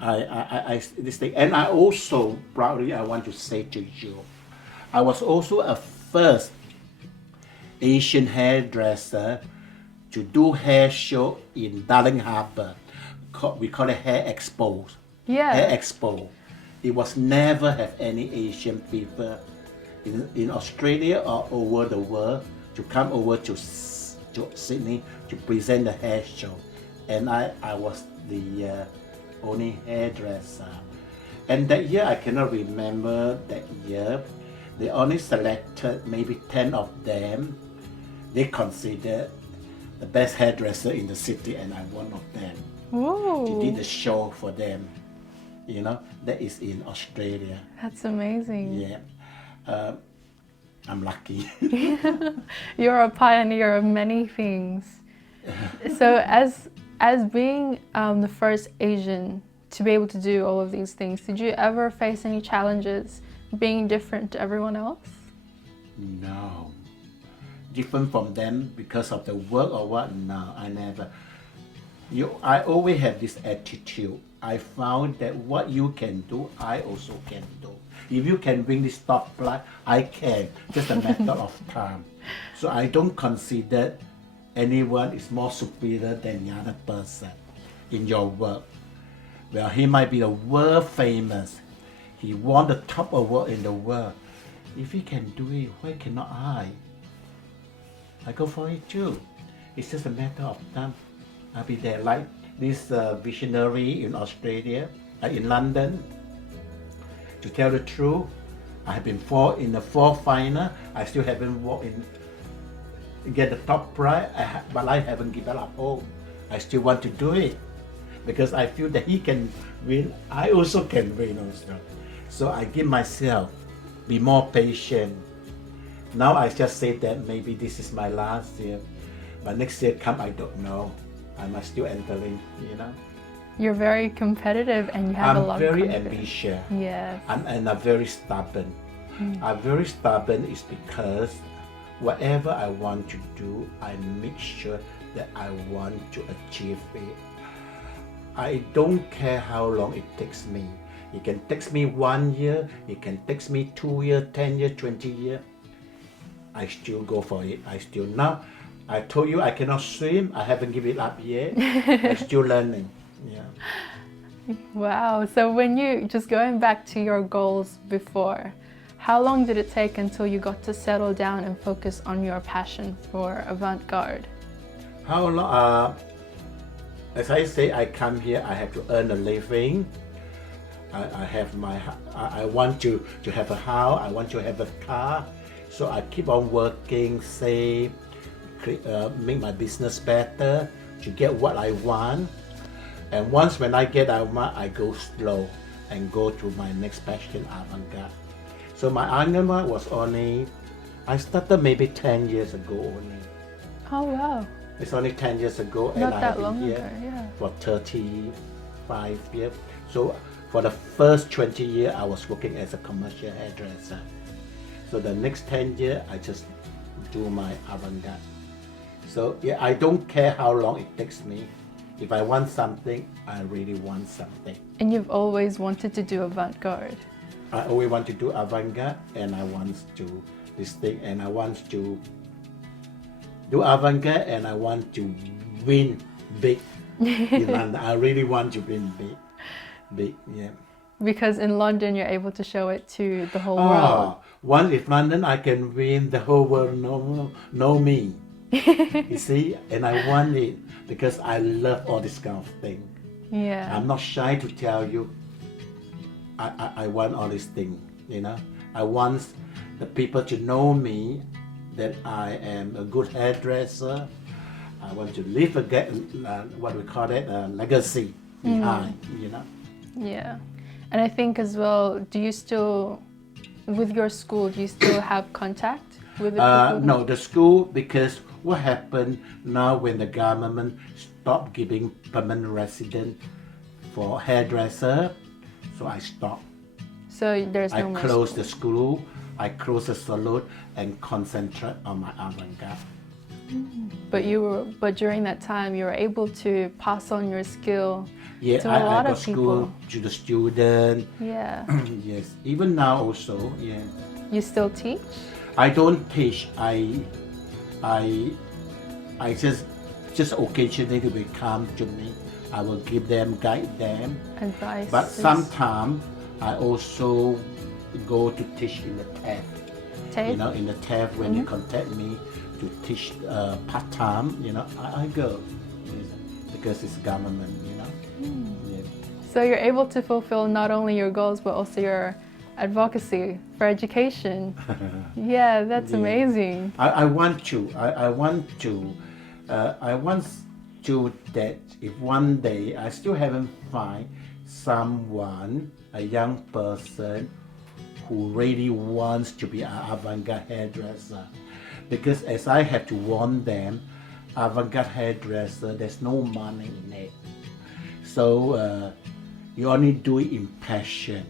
I this thing, and I also proudly I want to say to you, I was also a first Asian hairdresser to do hair show in Darling Harbour. We call it Hair Expo. Yeah. Hair Expo. It was never have any Asian people in Australia or over the world to come over to Sydney to present the hair show, and I was the only hairdresser. And that year I cannot remember that year. They only selected maybe 10 of them. They considered the best hairdresser in the city, and I'm one of them. Whoa. He did a show for them. You know, that is in Australia. That's amazing. Yeah. I'm lucky. You're a pioneer of many things. So as being the first Asian to be able to do all of these things, did you ever face any challenges being different to everyone else? No. Different from them because of the work or what? No, I never. I always have this attitude. I found that what you can do, I also can do. If you can bring this top line, I can. Just a matter of time. So I don't consider anyone is more superior than the other person in your work. Well, he might be the world famous. He won the top award in the world. If he can do it, why cannot I? I go for it too. It's just a matter of time. I'll be there like this visionary in Australia, in London. To tell the truth, I have been in the fourth final. I still haven't walked in, get the top prize, but I haven't given up hope. I still want to do it because I feel that he can win. I also can win also. So I give myself, be more patient. Now I just say that maybe this is my last year, but next year come, I don't know. I must still entering, you know. You're very competitive and you have a lot of confidence. I'm very ambitious. Yes. And I'm very stubborn. I'm very stubborn is because whatever I want to do, I make sure that I want to achieve it. I don't care how long it takes me. It can take me 1 year, it can take me 2 years, 10 years, 20 years. I still go for it. Now, I told you I cannot swim. I haven't given it up yet. I'm still learning. Yeah. Wow. So when you, just going back to your goals before, how long did it take until you got to settle down and focus on your passion for Avant-Garde? How long? As I say, I come here, I have to earn a living. I want to have a house, I want to have a car. So I keep on working, save, make my business better to get what I want. And once when I get what I want, I go slow and go to my next passion, Avant-Garde. So my Avant-Garde was only, I started maybe 10 years ago only. Oh wow. It's only 10 years ago. Not and that I have long been ago, here yeah. for 35 years. So for the first 20 years, I was working as a commercial hairdresser. So the next 10 years, I just do my Avant-Garde. So yeah, I don't care how long it takes me. If I want something, I really want something. And you've always wanted to do Avant-Garde? I always want to do Avant-Garde, and I want to this thing, and I want to do Avant-Garde, and I want to win big in London. I really want to win big, yeah. Because in London, you're able to show it to the whole world. Once in London, I can win, the whole world know me. You see, and I want it because I love all this kind of thing. Yeah. I'm not shy to tell you, I want all these things, you know. I want the people to know me, that I am a good hairdresser. I want to leave what we call it, a legacy behind, you know. Yeah. And I think as well, do you still, with your school, do you still have contact with the people? No, the school, because what happened now when the government stopped giving permanent resident for hairdresser, so I stopped. So there's I no more closed school. the school, I closed the salon and concentrate on my avant-garde. But during that time, you were able to pass on your skill Yeah, to a I lot got of school people. to the student. Yeah. Yes, even now also, yeah. You still teach? I don't teach. I just occasionally they will come to me. I will give them, guide them. Advice? But sometimes I also go to teach in the TAF. Tape? You know, in the TAF when they contact me to teach part-time, you know, I go. Yes, because it's government, you know. Yeah. So you're able to fulfill not only your goals, but also your advocacy for education. Yeah, that's Yeah. amazing. I want to that if one day I still haven't find someone, a young person who really wants to be an avant-garde hairdresser, because as I have to warn them, avant-garde hairdresser, there's no money in it. So you only do it in passion.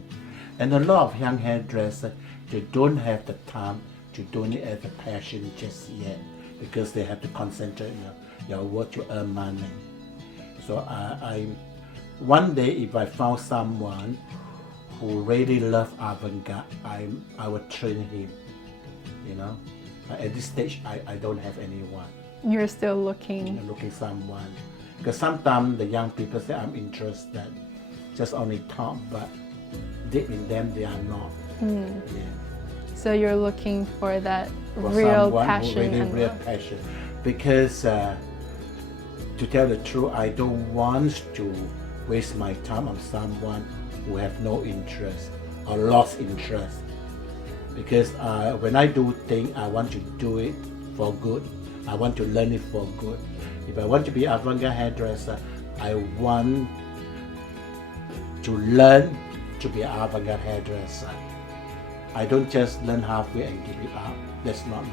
And a lot of young hairdressers, they don't have the time to do it as a passion just yet, because they have to concentrate on your work to earn money. So one day if I found someone who really loves avant-garde, I will train him, you know. But at this stage, I don't have anyone. You're still looking. I'm looking someone. Because sometimes the young people say I'm interested, just only talk, but deep in them they are not. Yeah. So you're looking for that For real someone passion who really and real love. passion. Because to tell the truth, I don't want to waste my time on someone who have no interest or lost interest. Because when I do things, I want to do it for good. I want to learn it for good. If I want to be an avant-garde hairdresser, I want to learn to be an avant-garde hairdresser. I don't just learn halfway and give it up. That's not me.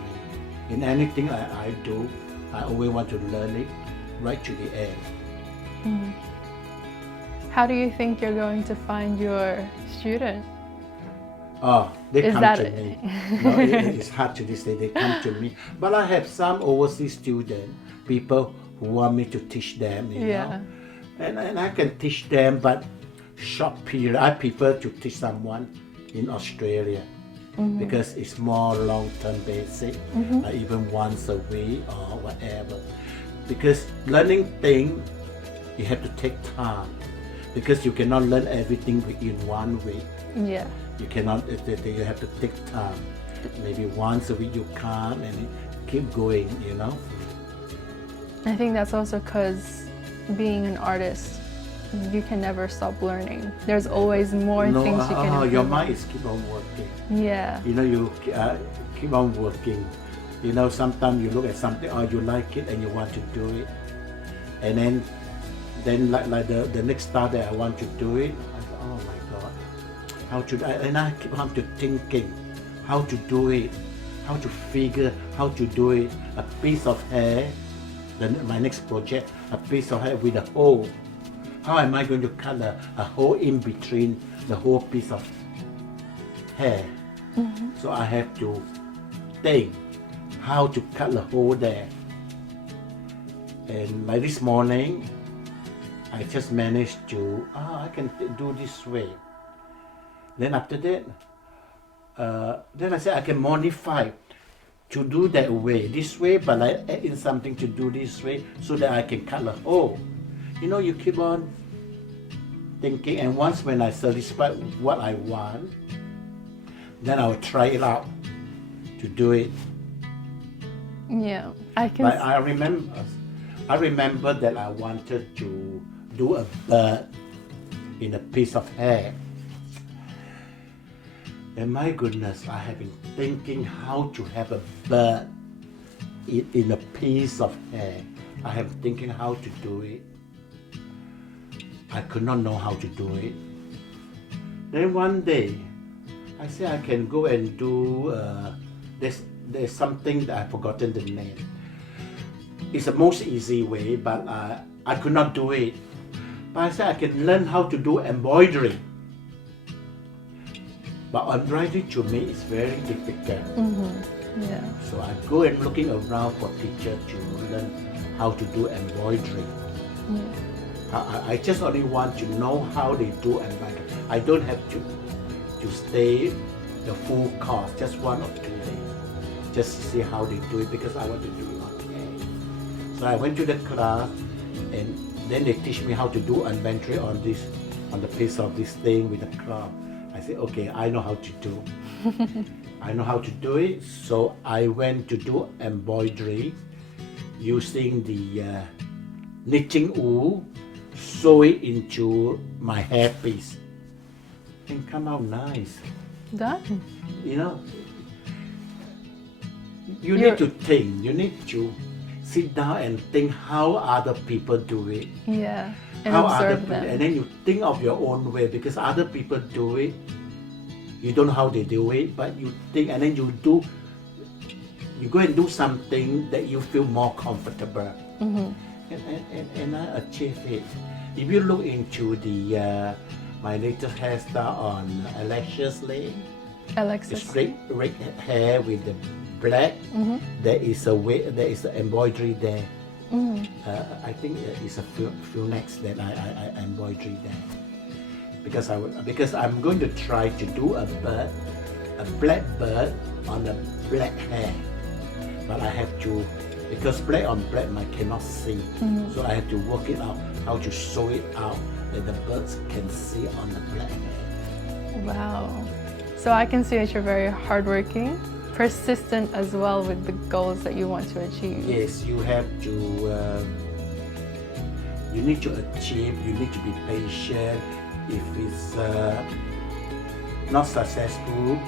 In anything I do, I always want to learn it right to the end. How do you think you're going to find your student? Oh, they Is come that to it? me. No, it's hard to say they come to me. But I have some overseas students, people who want me to teach them, you know. And I can teach them, but short period. I prefer to teach someone in Australia because it's more long-term basic, even once a week or whatever. Because learning things, you have to take time, because you cannot learn everything within 1 week. Yeah. You cannot, you have to take time. Maybe once a week you come and keep going, you know. I think that's also because being an artist, you can never stop learning. There's always more things you can improve your on. mind is keep on working. Yeah. You know, you keep on working. You know, sometimes you look at something, or you like it and you want to do it. And then like the next time that I want to do it, I go, oh my God, how should I? And I keep on to thinking how to do it, how to figure how to do it. A piece of hair, my next project, a piece of hair with a hole. How am I going to cut a hole in between the whole piece of hair? So I have to think how to cut the hole there. And like this morning, I just managed to, I can do this way. Then after that, then I said I can modify to do that way, this way, but I add in something to do this way so that I can cut the hole. You know, you keep on thinking, and once when I satisfy what I want, then I will try it out to do it. Yeah. I can. But I remember that I wanted to do a bird in a piece of hair. And my goodness, I have been thinking how to have a bird in a piece of hair. I have been thinking how to do it. I could not know how to do it. Then one day, I said I can go and do, there's something that I've forgotten the name. it's the most easy way, but I could not do it. But I said I can learn how to do embroidery. But embroidery to me is very difficult. Yeah. So I go and looking around for teacher to learn how to do embroidery. I just only want to know how they do embroidery. I don't have to stay the full course, just 1 or 2 days, just to see how they do it, because I want to do it on hair. So I went to the class, and then they teach me how to do embroidery on the piece of this thing with the cloth. I said, okay, I know how to do. I know how to do it, so I went to do embroidery using the knitting wool, sew it into my hairpiece, and come out nice. Done. You know, you need to think, you need to sit down and think how other people do it. Yeah. And How other observe people, them. and then you think of your own way, because other people do it. You don't know how they do it, but you think, and then you go and do something that you feel more comfortable. And I achieve it. If you look into the my latest hairstyle on Alexis Lane, the Alexis. straight red hair with the black, there is an embroidery there. I think it's a few necks that I embroidery there. Because I'm going to try to do a black bird on a black hair, but I have to, because black on black I cannot see, so I have to work it out how to sew it out that the birds can see on the black hair. Wow. So I can see that you're very hardworking, persistent as well with the goals that you want to achieve. Yes, you have to. You need to achieve. You need to be patient. If it's not successful,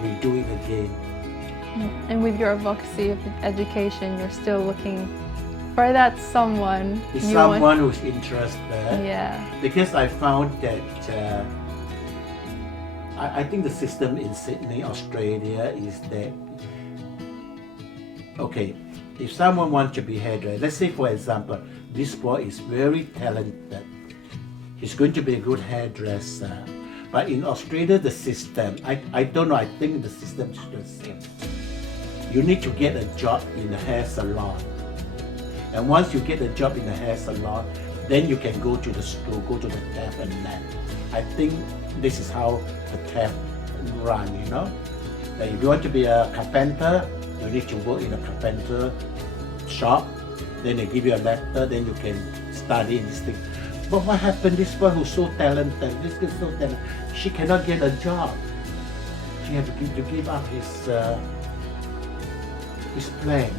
we do it again. And with your advocacy of education, you're still looking for that someone. It's you someone want. who's interested. Yeah. Because I found that I think the system in Sydney, Australia is that, okay, if someone wants to be hairdresser, let's say for example, this boy is very talented. He's going to be a good hairdresser. But in Australia, the system, I don't know, I think the system is the same. You need to get a job in a hair salon. And once you get a job in a hair salon, then you can go to the school, go to the TAFE and learn. I think this is how the TAFE run, you know? That if you want to be a carpenter, you need to work in a carpenter shop. Then they give you a letter, then you can study in this thing. But what happened, this boy who's so talented, this girl's so talented, she cannot get a job. She had to give up his plan.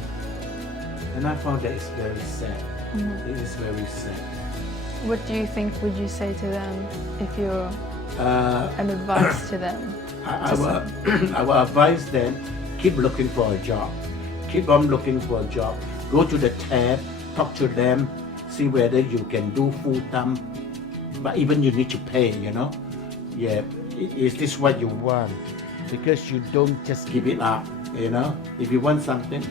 And I found that it's very sad. It is very sad. What do you think would you say to them if you're an advice to them? I will advise them, keep looking for a job. Keep on looking for a job. Go to the tab, talk to them, see whether you can do full time. But even you need to pay, you know. Yeah, is this what you want? Because you don't just give it up, you know. If you want something,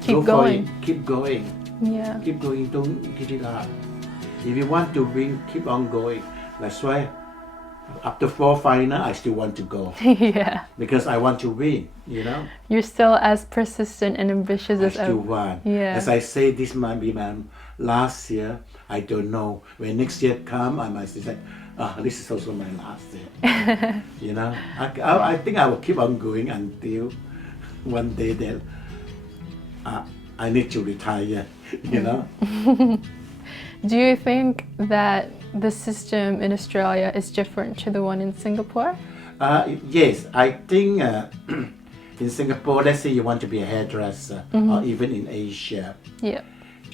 Keep going. Keep going. Yeah. Keep going, don't give it up. If you want to win, keep on going. That's why after 4 final, I still want to go. Yeah. Because I want to win, you know. You're still as persistent and ambitious I as still ever. want. Yeah. As I say, this might be my last year. I don't know. When next year come, I might say, this is also my last year. You know, I think I will keep on going until one day that I need to retire, you know. Do you think that the system in Australia is different to the one in Singapore? Yes, I think in Singapore, let's say you want to be a hairdresser, or even in Asia, Yeah.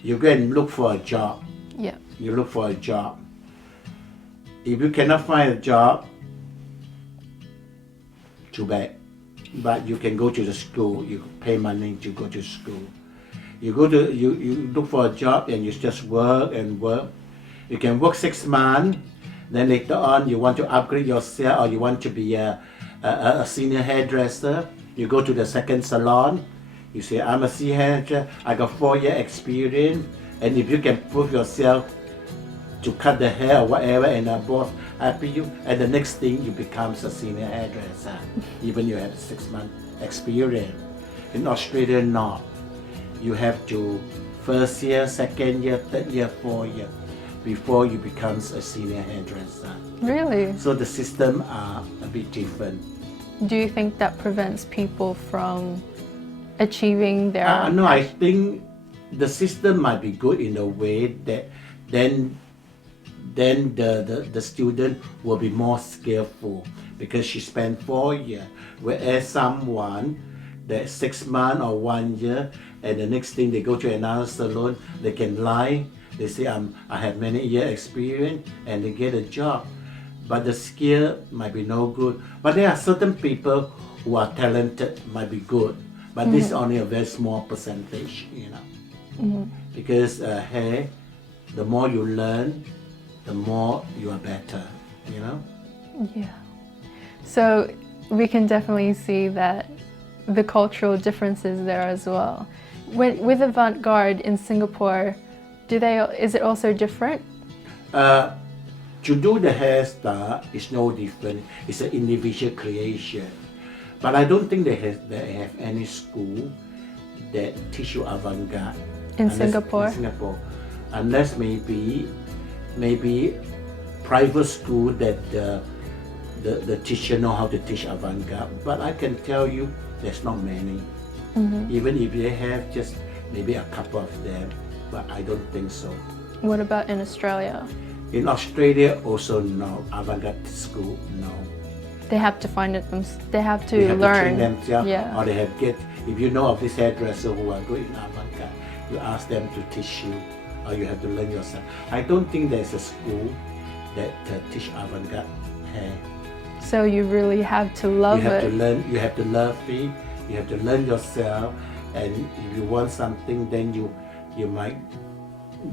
you go and look for a job. Yeah. You look for a job. If you cannot find a job, too bad. But you can go to the school. You pay money to go to school. You look for a job and you just work and work. You can work 6 months. Then later on, you want to upgrade yourself, or you want to be a senior hairdresser. You go to the second salon. You say, I'm a senior hairdresser, I got 4-year experience, and if you can prove yourself to cut the hair or whatever, and our boss happy you, and the next thing you become a senior hairdresser, even you have 6-month experience. In Australia, not. You have to 1st year, 2nd year, 3rd year, 4th year before you become a senior hairdresser. Really? So the system are a bit different. Do you think that prevents people from achieving their No, I think the system might be good in a way that then the student will be more skillful because she spent 4 years, whereas someone that 6 months or 1 year, and the next thing they go to another salon, they can lie. They say, I have many years experience, and they get a job. But the skill might be no good. But there are certain people who are talented, might be good. But this is only a very small percentage, you know. Because hair, the more you learn, the more you are better, you know. Yeah. So we can definitely see that the cultural differences there as well. With Avant-Garde in Singapore, is it also different? To do the hairstyle is no different. It's an individual creation. But I don't think they have any school that teach you avant-garde. In Singapore? In Singapore. Unless maybe private school that the teacher know how to teach avant-garde. But I can tell you there's not many. Even if they have just maybe a couple of them, but I don't think so. What about in Australia? In Australia also no. Avant-garde school, no. They have to find it they have to They have learn. to train themselves, Yeah. or they have if you know of this hairdresser who are good in avant-garde, you ask them to teach you, or you have to learn yourself. I don't think there's a school that teach avant-garde hair. So you really have to love You have it. to learn. You have to love it. You have to learn yourself, and if you want something, then you might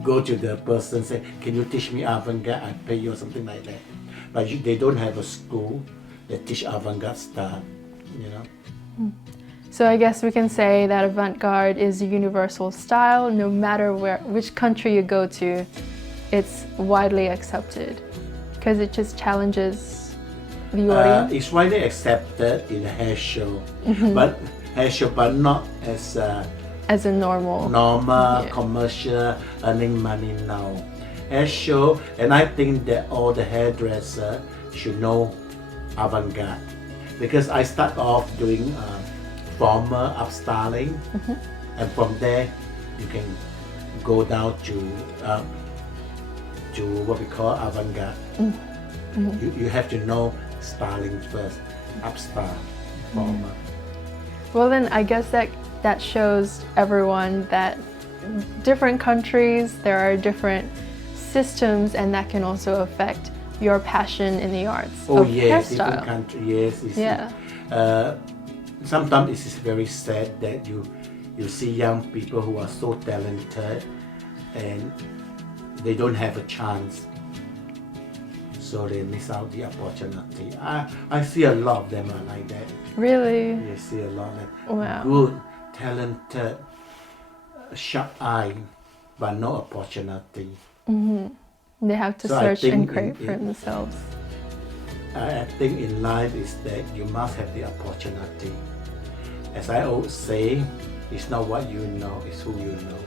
go to the person and say, "Can you teach me avant-garde? I pay you," or something like that. But they don't have a school that teach avant-garde style, you know. So I guess we can say that avant-garde is a universal style. No matter which country you go to, it's widely accepted because it just challenges the audience. It's widely accepted in a hair show, but not as As a normal. normal commercial earning money now. Hair show, and I think that all the hairdresser should know avant-garde, because I start off doing formal upstyling, and from there you can go down to what we call avant-garde. You have to know styling first, upstyle, formal. Well, then I guess that shows everyone that different countries, there are different systems, and that can also affect your passion in the arts Oh of yes, hairstyle. different country, yes. Yeah. Sometimes it is very sad that you see young people who are so talented and they don't have a chance, so they miss out the opportunity. I see a lot of them are like that. Really? You see a lot of them. Wow. Good, talented, sharp eye, but no opportunity. They have to So I search think and create for themselves. I think in life is that you must have the opportunity. As I always say, it's not what you know, it's who you know.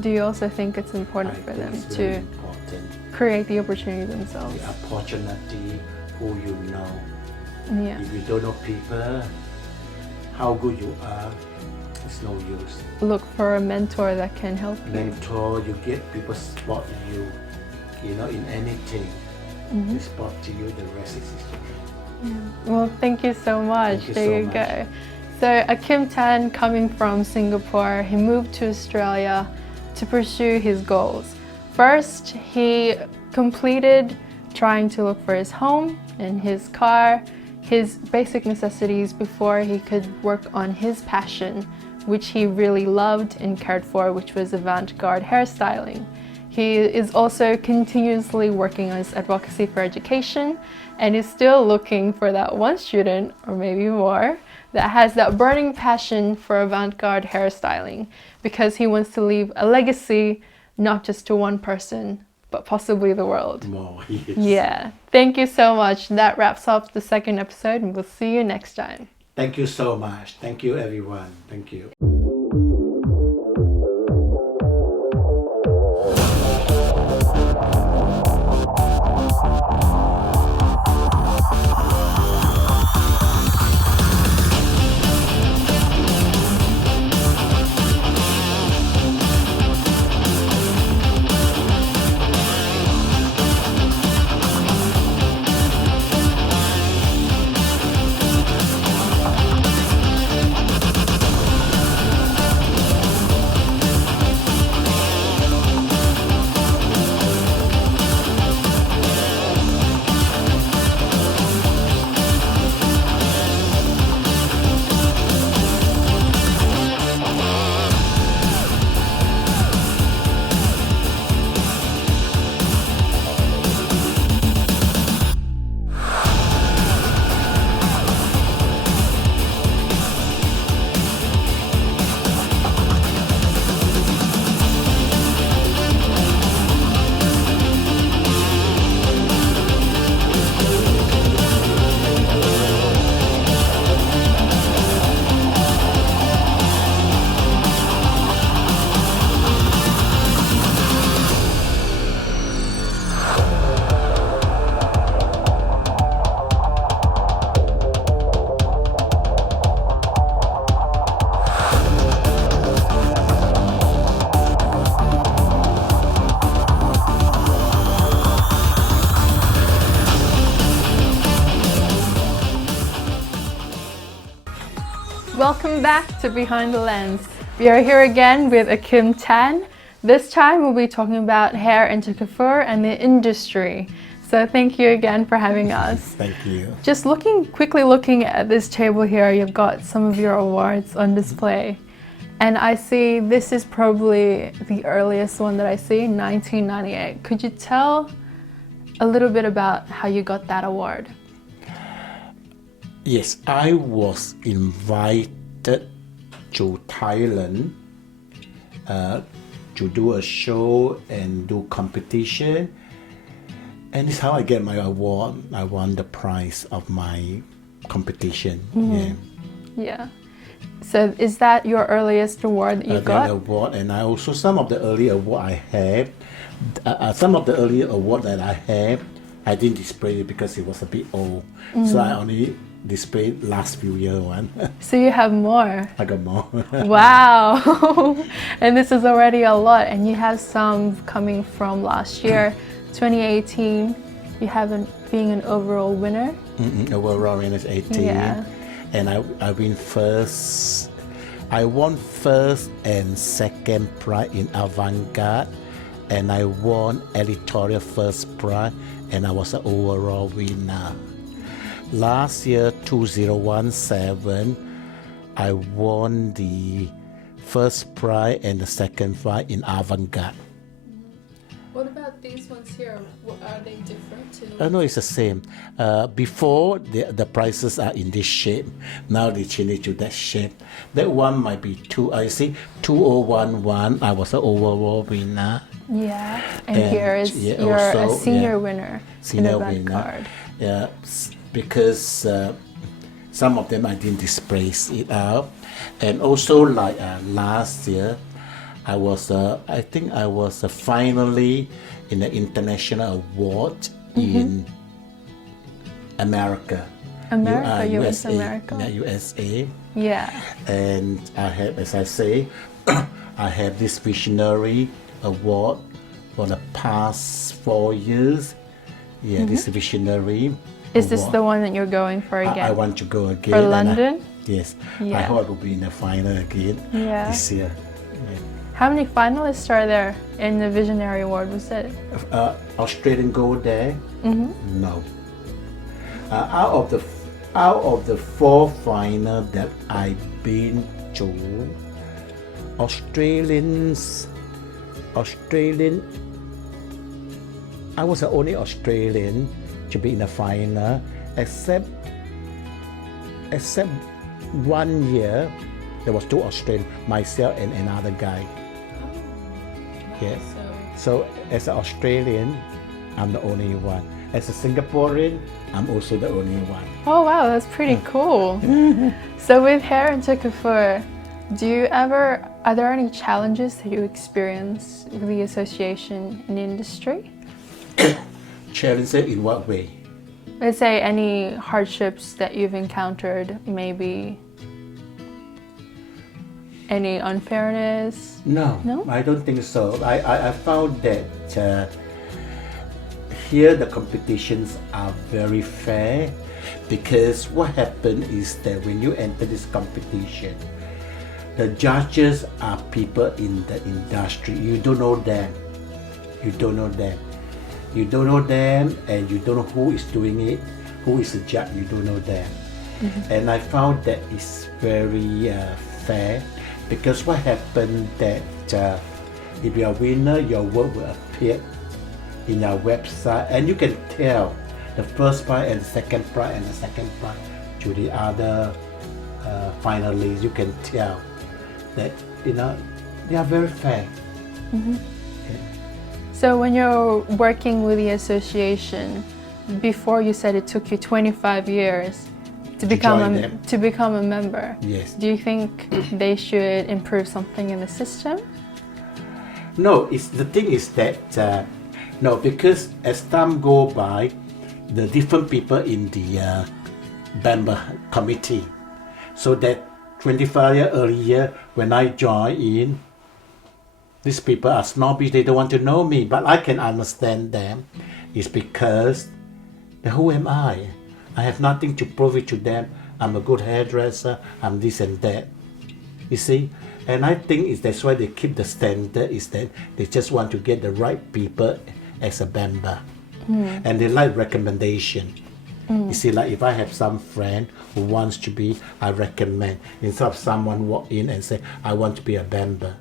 Do you also think it's important I for think them it's to very important. create the opportunity themselves? The opportunity, who you know. Yeah. If you don't know people, how good you are, it's no use. Look for a mentor that can help you. Mentor, you get people spot you, in anything. They spot to you, the rest is history. Well, thank you so much. Thank you There so you much. go. So AhKim Tan, coming from Singapore, he moved to Australia to pursue his goals. First, he completed trying to look for his home and his car, his basic necessities before he could work on his passion, which he really loved and cared for, which was avant-garde hairstyling. He is also continuously working on his advocacy for education and is still looking for that one student, or maybe more, that has that burning passion for avant-garde hairstyling because he wants to leave a legacy not just to one person, but possibly the world. More, yes. Yeah. Thank you so much. That wraps up the second episode, and we'll see you next time. Thank you so much. Thank you, everyone. Thank you. Welcome back to Behind the Lens. We are here again with AhKim Tan. This time we'll be talking about hair into coiffure and the industry. So thank you again for having us. Thank you. Just quickly looking at this table here, you've got some of your awards on display. And I see this is probably the earliest one that I see, 1998. Could you tell a little bit about how you got that award? Yes, I was invited to Thailand to do a show and do competition. And this is how I get my award. I won the prize of my competition. Yeah. So is that your earliest award that you got? Award, and I also some of the early award I have. Some of the early award that I have, I didn't display it because it was a bit old. So I only displayed last few years one. So you have more. I got more. Wow. And this is already a lot. And you have some coming from last year, 2018. You have being an overall winner. Overall winner is 18. Yeah. And I win first. I won first and second prize in Avant-Garde, and I won editorial first prize, and I was an overall winner. Last year, 2017, I won the first prize and the second prize in Avant-Garde. What about these ones here? Are they different too? No, it's the same. Before, the prices are in this shape. Now they change it to that shape. That one might be 2011. I was an overall winner. Yeah. And here is you're also, a senior winner in Avant-Garde. Yeah, because some of them I didn't display it out. And also like last year, I was finally in the international award in America. USA. America. Yeah, USA. Yeah. And I have, as I say, I have this visionary award for the past 4 years. Yeah, this visionary. Is this the one that you're going for again? I want to go again. For London? Yes. Yeah. I hope I will be in the final again this year. Yeah. How many finalists are there in the Visionary Award? Was it? Australian gold there? No. Out of the 4 finals that I've been to, Australian. I was the only Australian to be in the final, except 1 year, there was 2 Australians, myself and another guy. Yes. So as an Australian, I'm the only one. As a Singaporean, I'm also the only one. Oh wow, that's pretty cool. So with hair and coiffure, are there any challenges that you experience with the association in the industry? Challenges in what way? Let's say any hardships that you've encountered, maybe any unfairness? No, No? I don't think so. I found that here the competitions are very fair, because what happened is that when you enter this competition, the judges are people in the industry. You don't know them. You don't know them. You don't know them, and you don't know who is doing it, who is the judge. You don't know them. And I found that it's very fair, because what happened that if you're a winner, your work will appear in our website, and you can tell the first prize and the second prize and the second prize to the other finalists. You can tell that they are very fair. So when you're working with the association, before you said it took you 25 years to become a member. Yes. Do you think they should improve something in the system? No, the thing is that no, because as time go by, the different people in the member committee, so that 25 years earlier when I joined in, these people are snobbish, they don't want to know me, but I can understand them. It's because who am I? I have nothing to prove it to them. I'm a good hairdresser, I'm this and that. You see? And I think that's why they keep the standard, is that they just want to get the right people as a member. And they like recommendation. You see, like if I have some friend who wants to be, I recommend, instead of someone walk in and say, I want to be a member.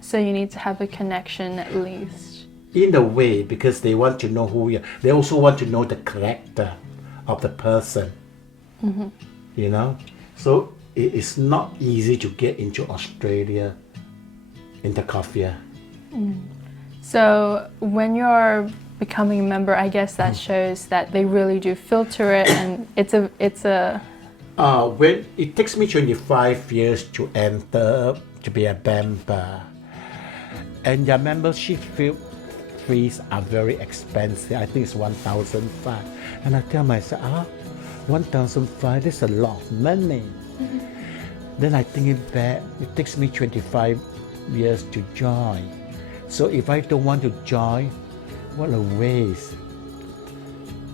So you need to have a connection at least. In a way, because they want to know who you are. They also want to know the character of the person. So it is not easy to get into Australia, into coffee. So when you're becoming a member, I guess that shows that they really do filter it, and it's a when it takes me 25 years to enter, to be a member, and your membership fees are very expensive. I think it's 1,500, and I tell myself, 1,500, that's a lot of money. Then I think it back, it takes me 25 years to join. So if I don't want to join, what a waste.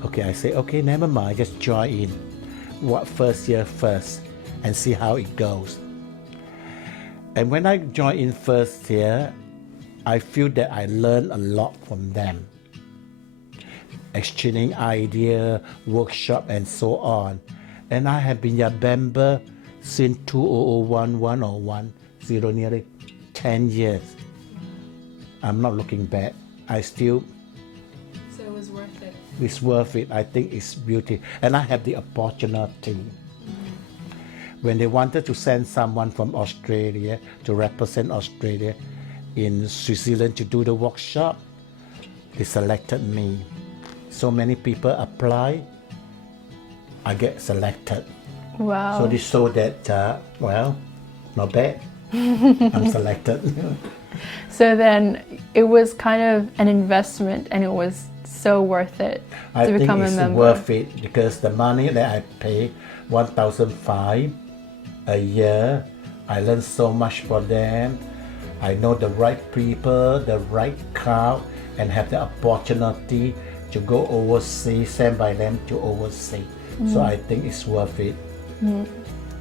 Okay, I say, okay, never mind, just join in. First year first, and see how it goes. And when I join in first year, I feel that I learn a lot from them. Exchanging idea, workshop, and so on. And I have been a member since 2011 or 10, nearly 10 years. I'm not looking back. So it was worth it. It's worth it. I think it's beauty. And I have the opportunity. When they wanted to send someone from Australia to represent Australia in Switzerland to do the workshop, they selected me. So many people apply, I get selected. Wow. So this show that, not bad. I'm selected. So then it was kind of an investment, and it was so worth it to become a member. I think it's worth it, because the money that I pay, 1,500 a year, I learn so much from them. I know the right people, the right crowd, and have the opportunity to go overseas, sent by them to overseas. So I think it's worth it.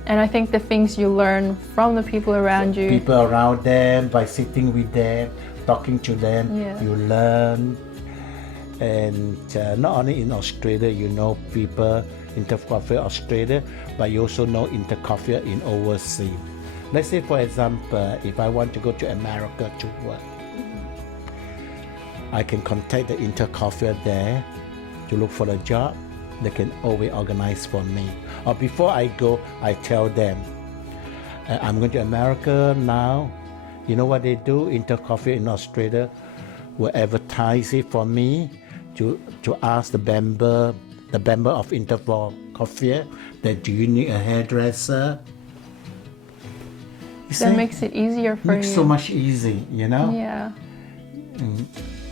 And I think the things you learn from the people around you. People around them, by sitting with them, talking to them, you learn. And not only in Australia, you know people, Intercoffee Australia, but you also know Intercoffee in overseas. Let's say, for example, if I want to go to America to work, I can contact the Intercoffee there to look for a job. they can always organize for me. Or before I go, I tell them, I'm going to America now. You know what they do? Intercoffee in Australia will advertise it for me to ask the member of Intercoffee that do you need a hairdresser? That makes it easier for you. Makes so much easy, you know? Yeah.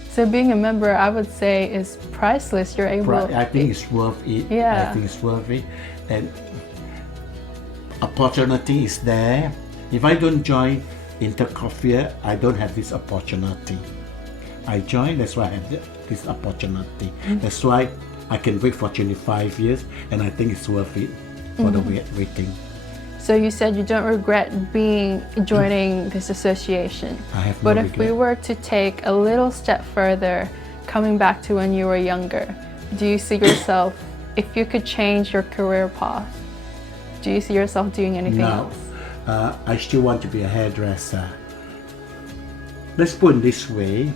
So being a member, I would say, is priceless. You're able. I think it's worth it. Yeah. I think it's worth it, and opportunity is there. If I don't join Intercoffee, I don't have this opportunity. I join, that's why I have this opportunity. That's why I can wait for 25 years, and I think it's worth it for the waiting. So you said you don't regret joining this association. I have no But if regret. we were to take a little step further, coming back to when you were younger, do you see yourself, if you could change your career path, do you see yourself doing anything else? I still want to be a hairdresser. Let's put it this way.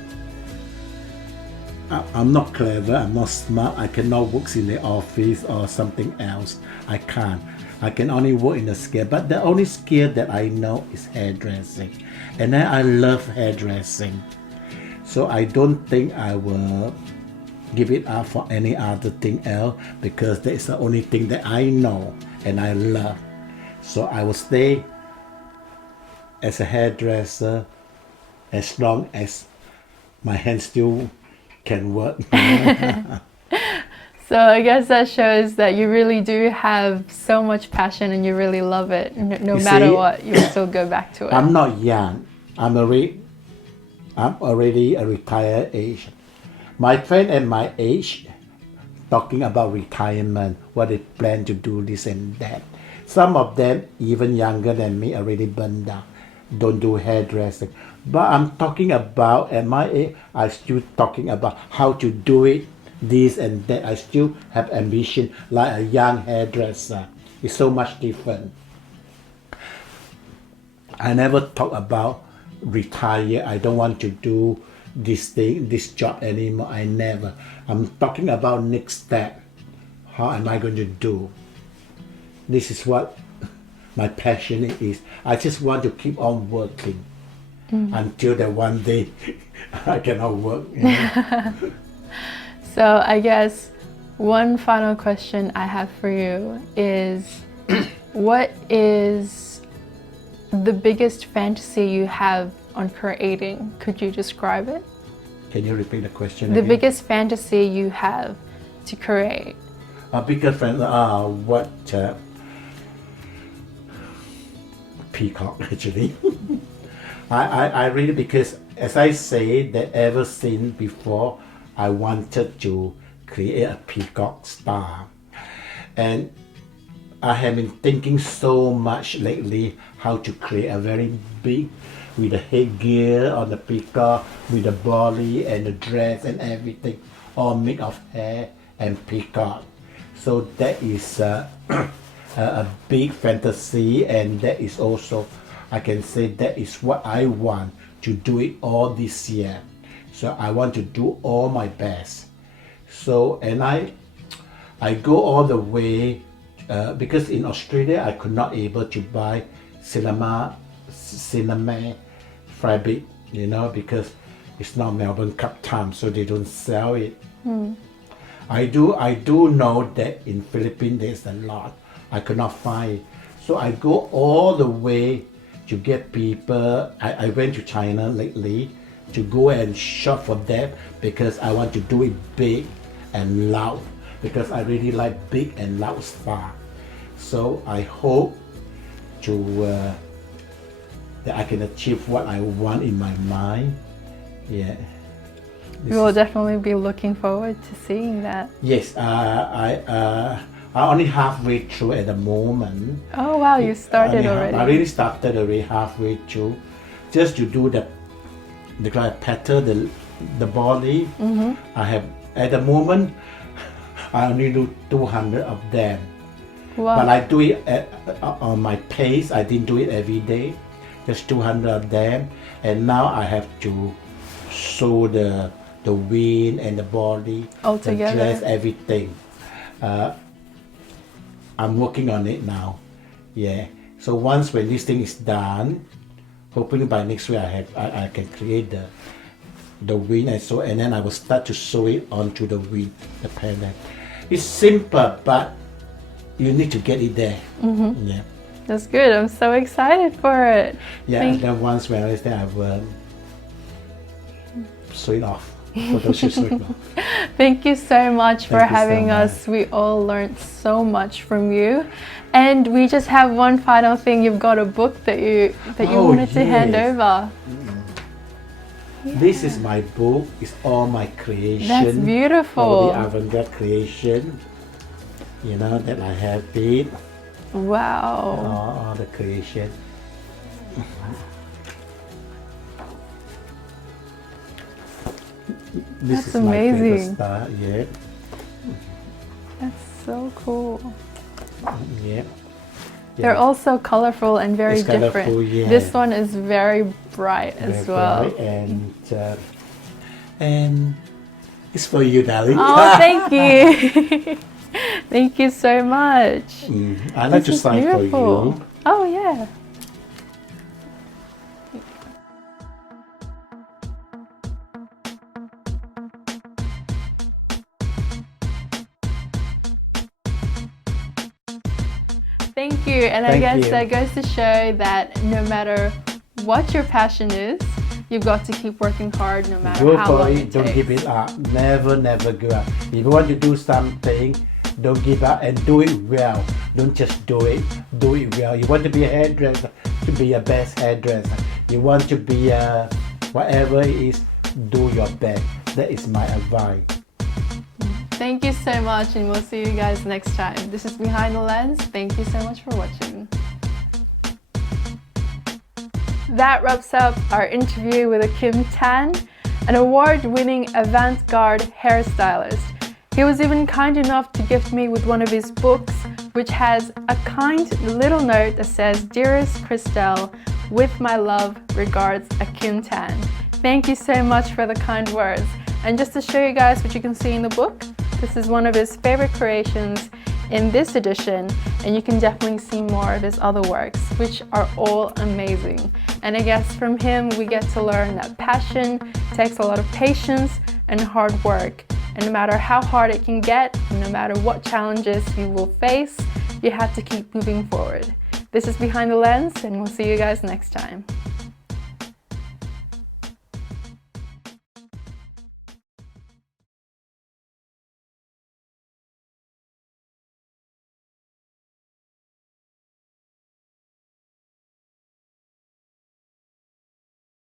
I'm not clever, I'm not smart, I cannot work in the office or something else. I can't. I can only work in the skill, but the only skill that I know is hairdressing. And then I love hairdressing. So I don't think I will give it up for any other thing else because that is the only thing that I know and I love. So I will stay as a hairdresser as long as my hands still can work. So I guess that shows that you really do have so much passion and you really love it. No matter what, you still go back to it. I'm not young. I'm already a retired age. My friend at my age talking about retirement, what they plan to do this and that. Some of them even younger than me already burned down, don't do hairdressing. But I'm talking about at my age, I still talking about how to do it, this and that. I still have ambition like a young hairdresser. It's so much different. I never talk about retire. I don't want to do this job anymore. I never. I'm talking about next step. How am I going to do? This is what my passion is. I just want to keep on working until that one day I cannot work. You know? So I guess one final question I have for you is, what is the biggest fantasy you have on creating? Could you describe it? Can you repeat the question The again? biggest fantasy you have to create. A bigger fan, what peacock actually. I really, because as I say that ever since before, I wanted to create a peacock star, and I have been thinking so much lately how to create a very big, with the headgear on the peacock, with the body and the dress and everything, all made of hair and peacock. So that is a big fantasy, and that is also, I can say that is what I want to do it all this year. So I want to do all my best. So, and I go all the way because in Australia I could not able to buy cinema fabric, you know, because it's not Melbourne Cup time, so they don't sell it. I do know that in Philippines there's a lot. I could not find it. So I go all the way to get people. I went to China lately to go and shop for them because I want to do it big and loud, because I really like big and loud stuff. So I hope to that I can achieve what I want in my mind. Yeah. We will definitely be looking forward to seeing that. Yes, I only halfway through at the moment. Oh wow, you started already. I really started already halfway through, just to do the pattern, the body. I have at the moment I only do 200 of them. Wow. But I do it on my pace. I didn't do it every day, just 200 of them. And now I have to sew the wing and the body, all the together. dress, everything. I'm working on it now. Yeah. So once when this thing is done, hopefully by next week I can create the wing and then I will start to sew it onto the wing, the pendant. It's simple, but you need to get it there. Yeah. That's good. I'm so excited for it. Yeah, and then once when I understand, I will sew it off. For those who sew it off. Thank you so much for Thank you so having us. We all learned so much from you. And we just have one final thing. You've got a book that you wanted to hand over. This is my book. It's all my creation. That's beautiful. All the avant-garde creation. You know that I have it. Wow. All the creation. This That's is my favorite amazing. star. Yeah. That's so cool. Yeah. They're all so colorful and very It's different. colorful, yeah. This one is very bright as Very well. bright and it's for you, darling. Oh, thank you. Thank you so much. I'd like This to is sign for beautiful. you. Oh, yeah. Thank you. And I Thank guess you. that goes to show that no matter what your passion is, you've got to keep working hard no matter Go how for long it. it Don't takes. give it up. Never give up. If you want to do something, don't give up and do it well. Don't just do it. Do it well. You want to be a hairdresser, to be a best hairdresser. You want to be a whatever it is, do your best. That is my advice. Thank you so much, and we'll see you guys next time. This is Behind the Lens. Thank you so much for watching. That wraps up our interview with AhKim Tan, an award-winning avant-garde hairstylist. He was even kind enough to gift me with one of his books, which has a kind little note that says, "Dearest Christelle, with my love, regards, AhKim Tan." Thank you so much for the kind words. And just to show you guys what you can see in the book, this is one of his favorite creations in this edition, and you can definitely see more of his other works, which are all amazing. And I guess from him we get to learn that passion takes a lot of patience and hard work, and no matter how hard it can get, no matter what challenges you will face, you have to keep moving forward. This is Behind the Lens, and we'll see you guys next time.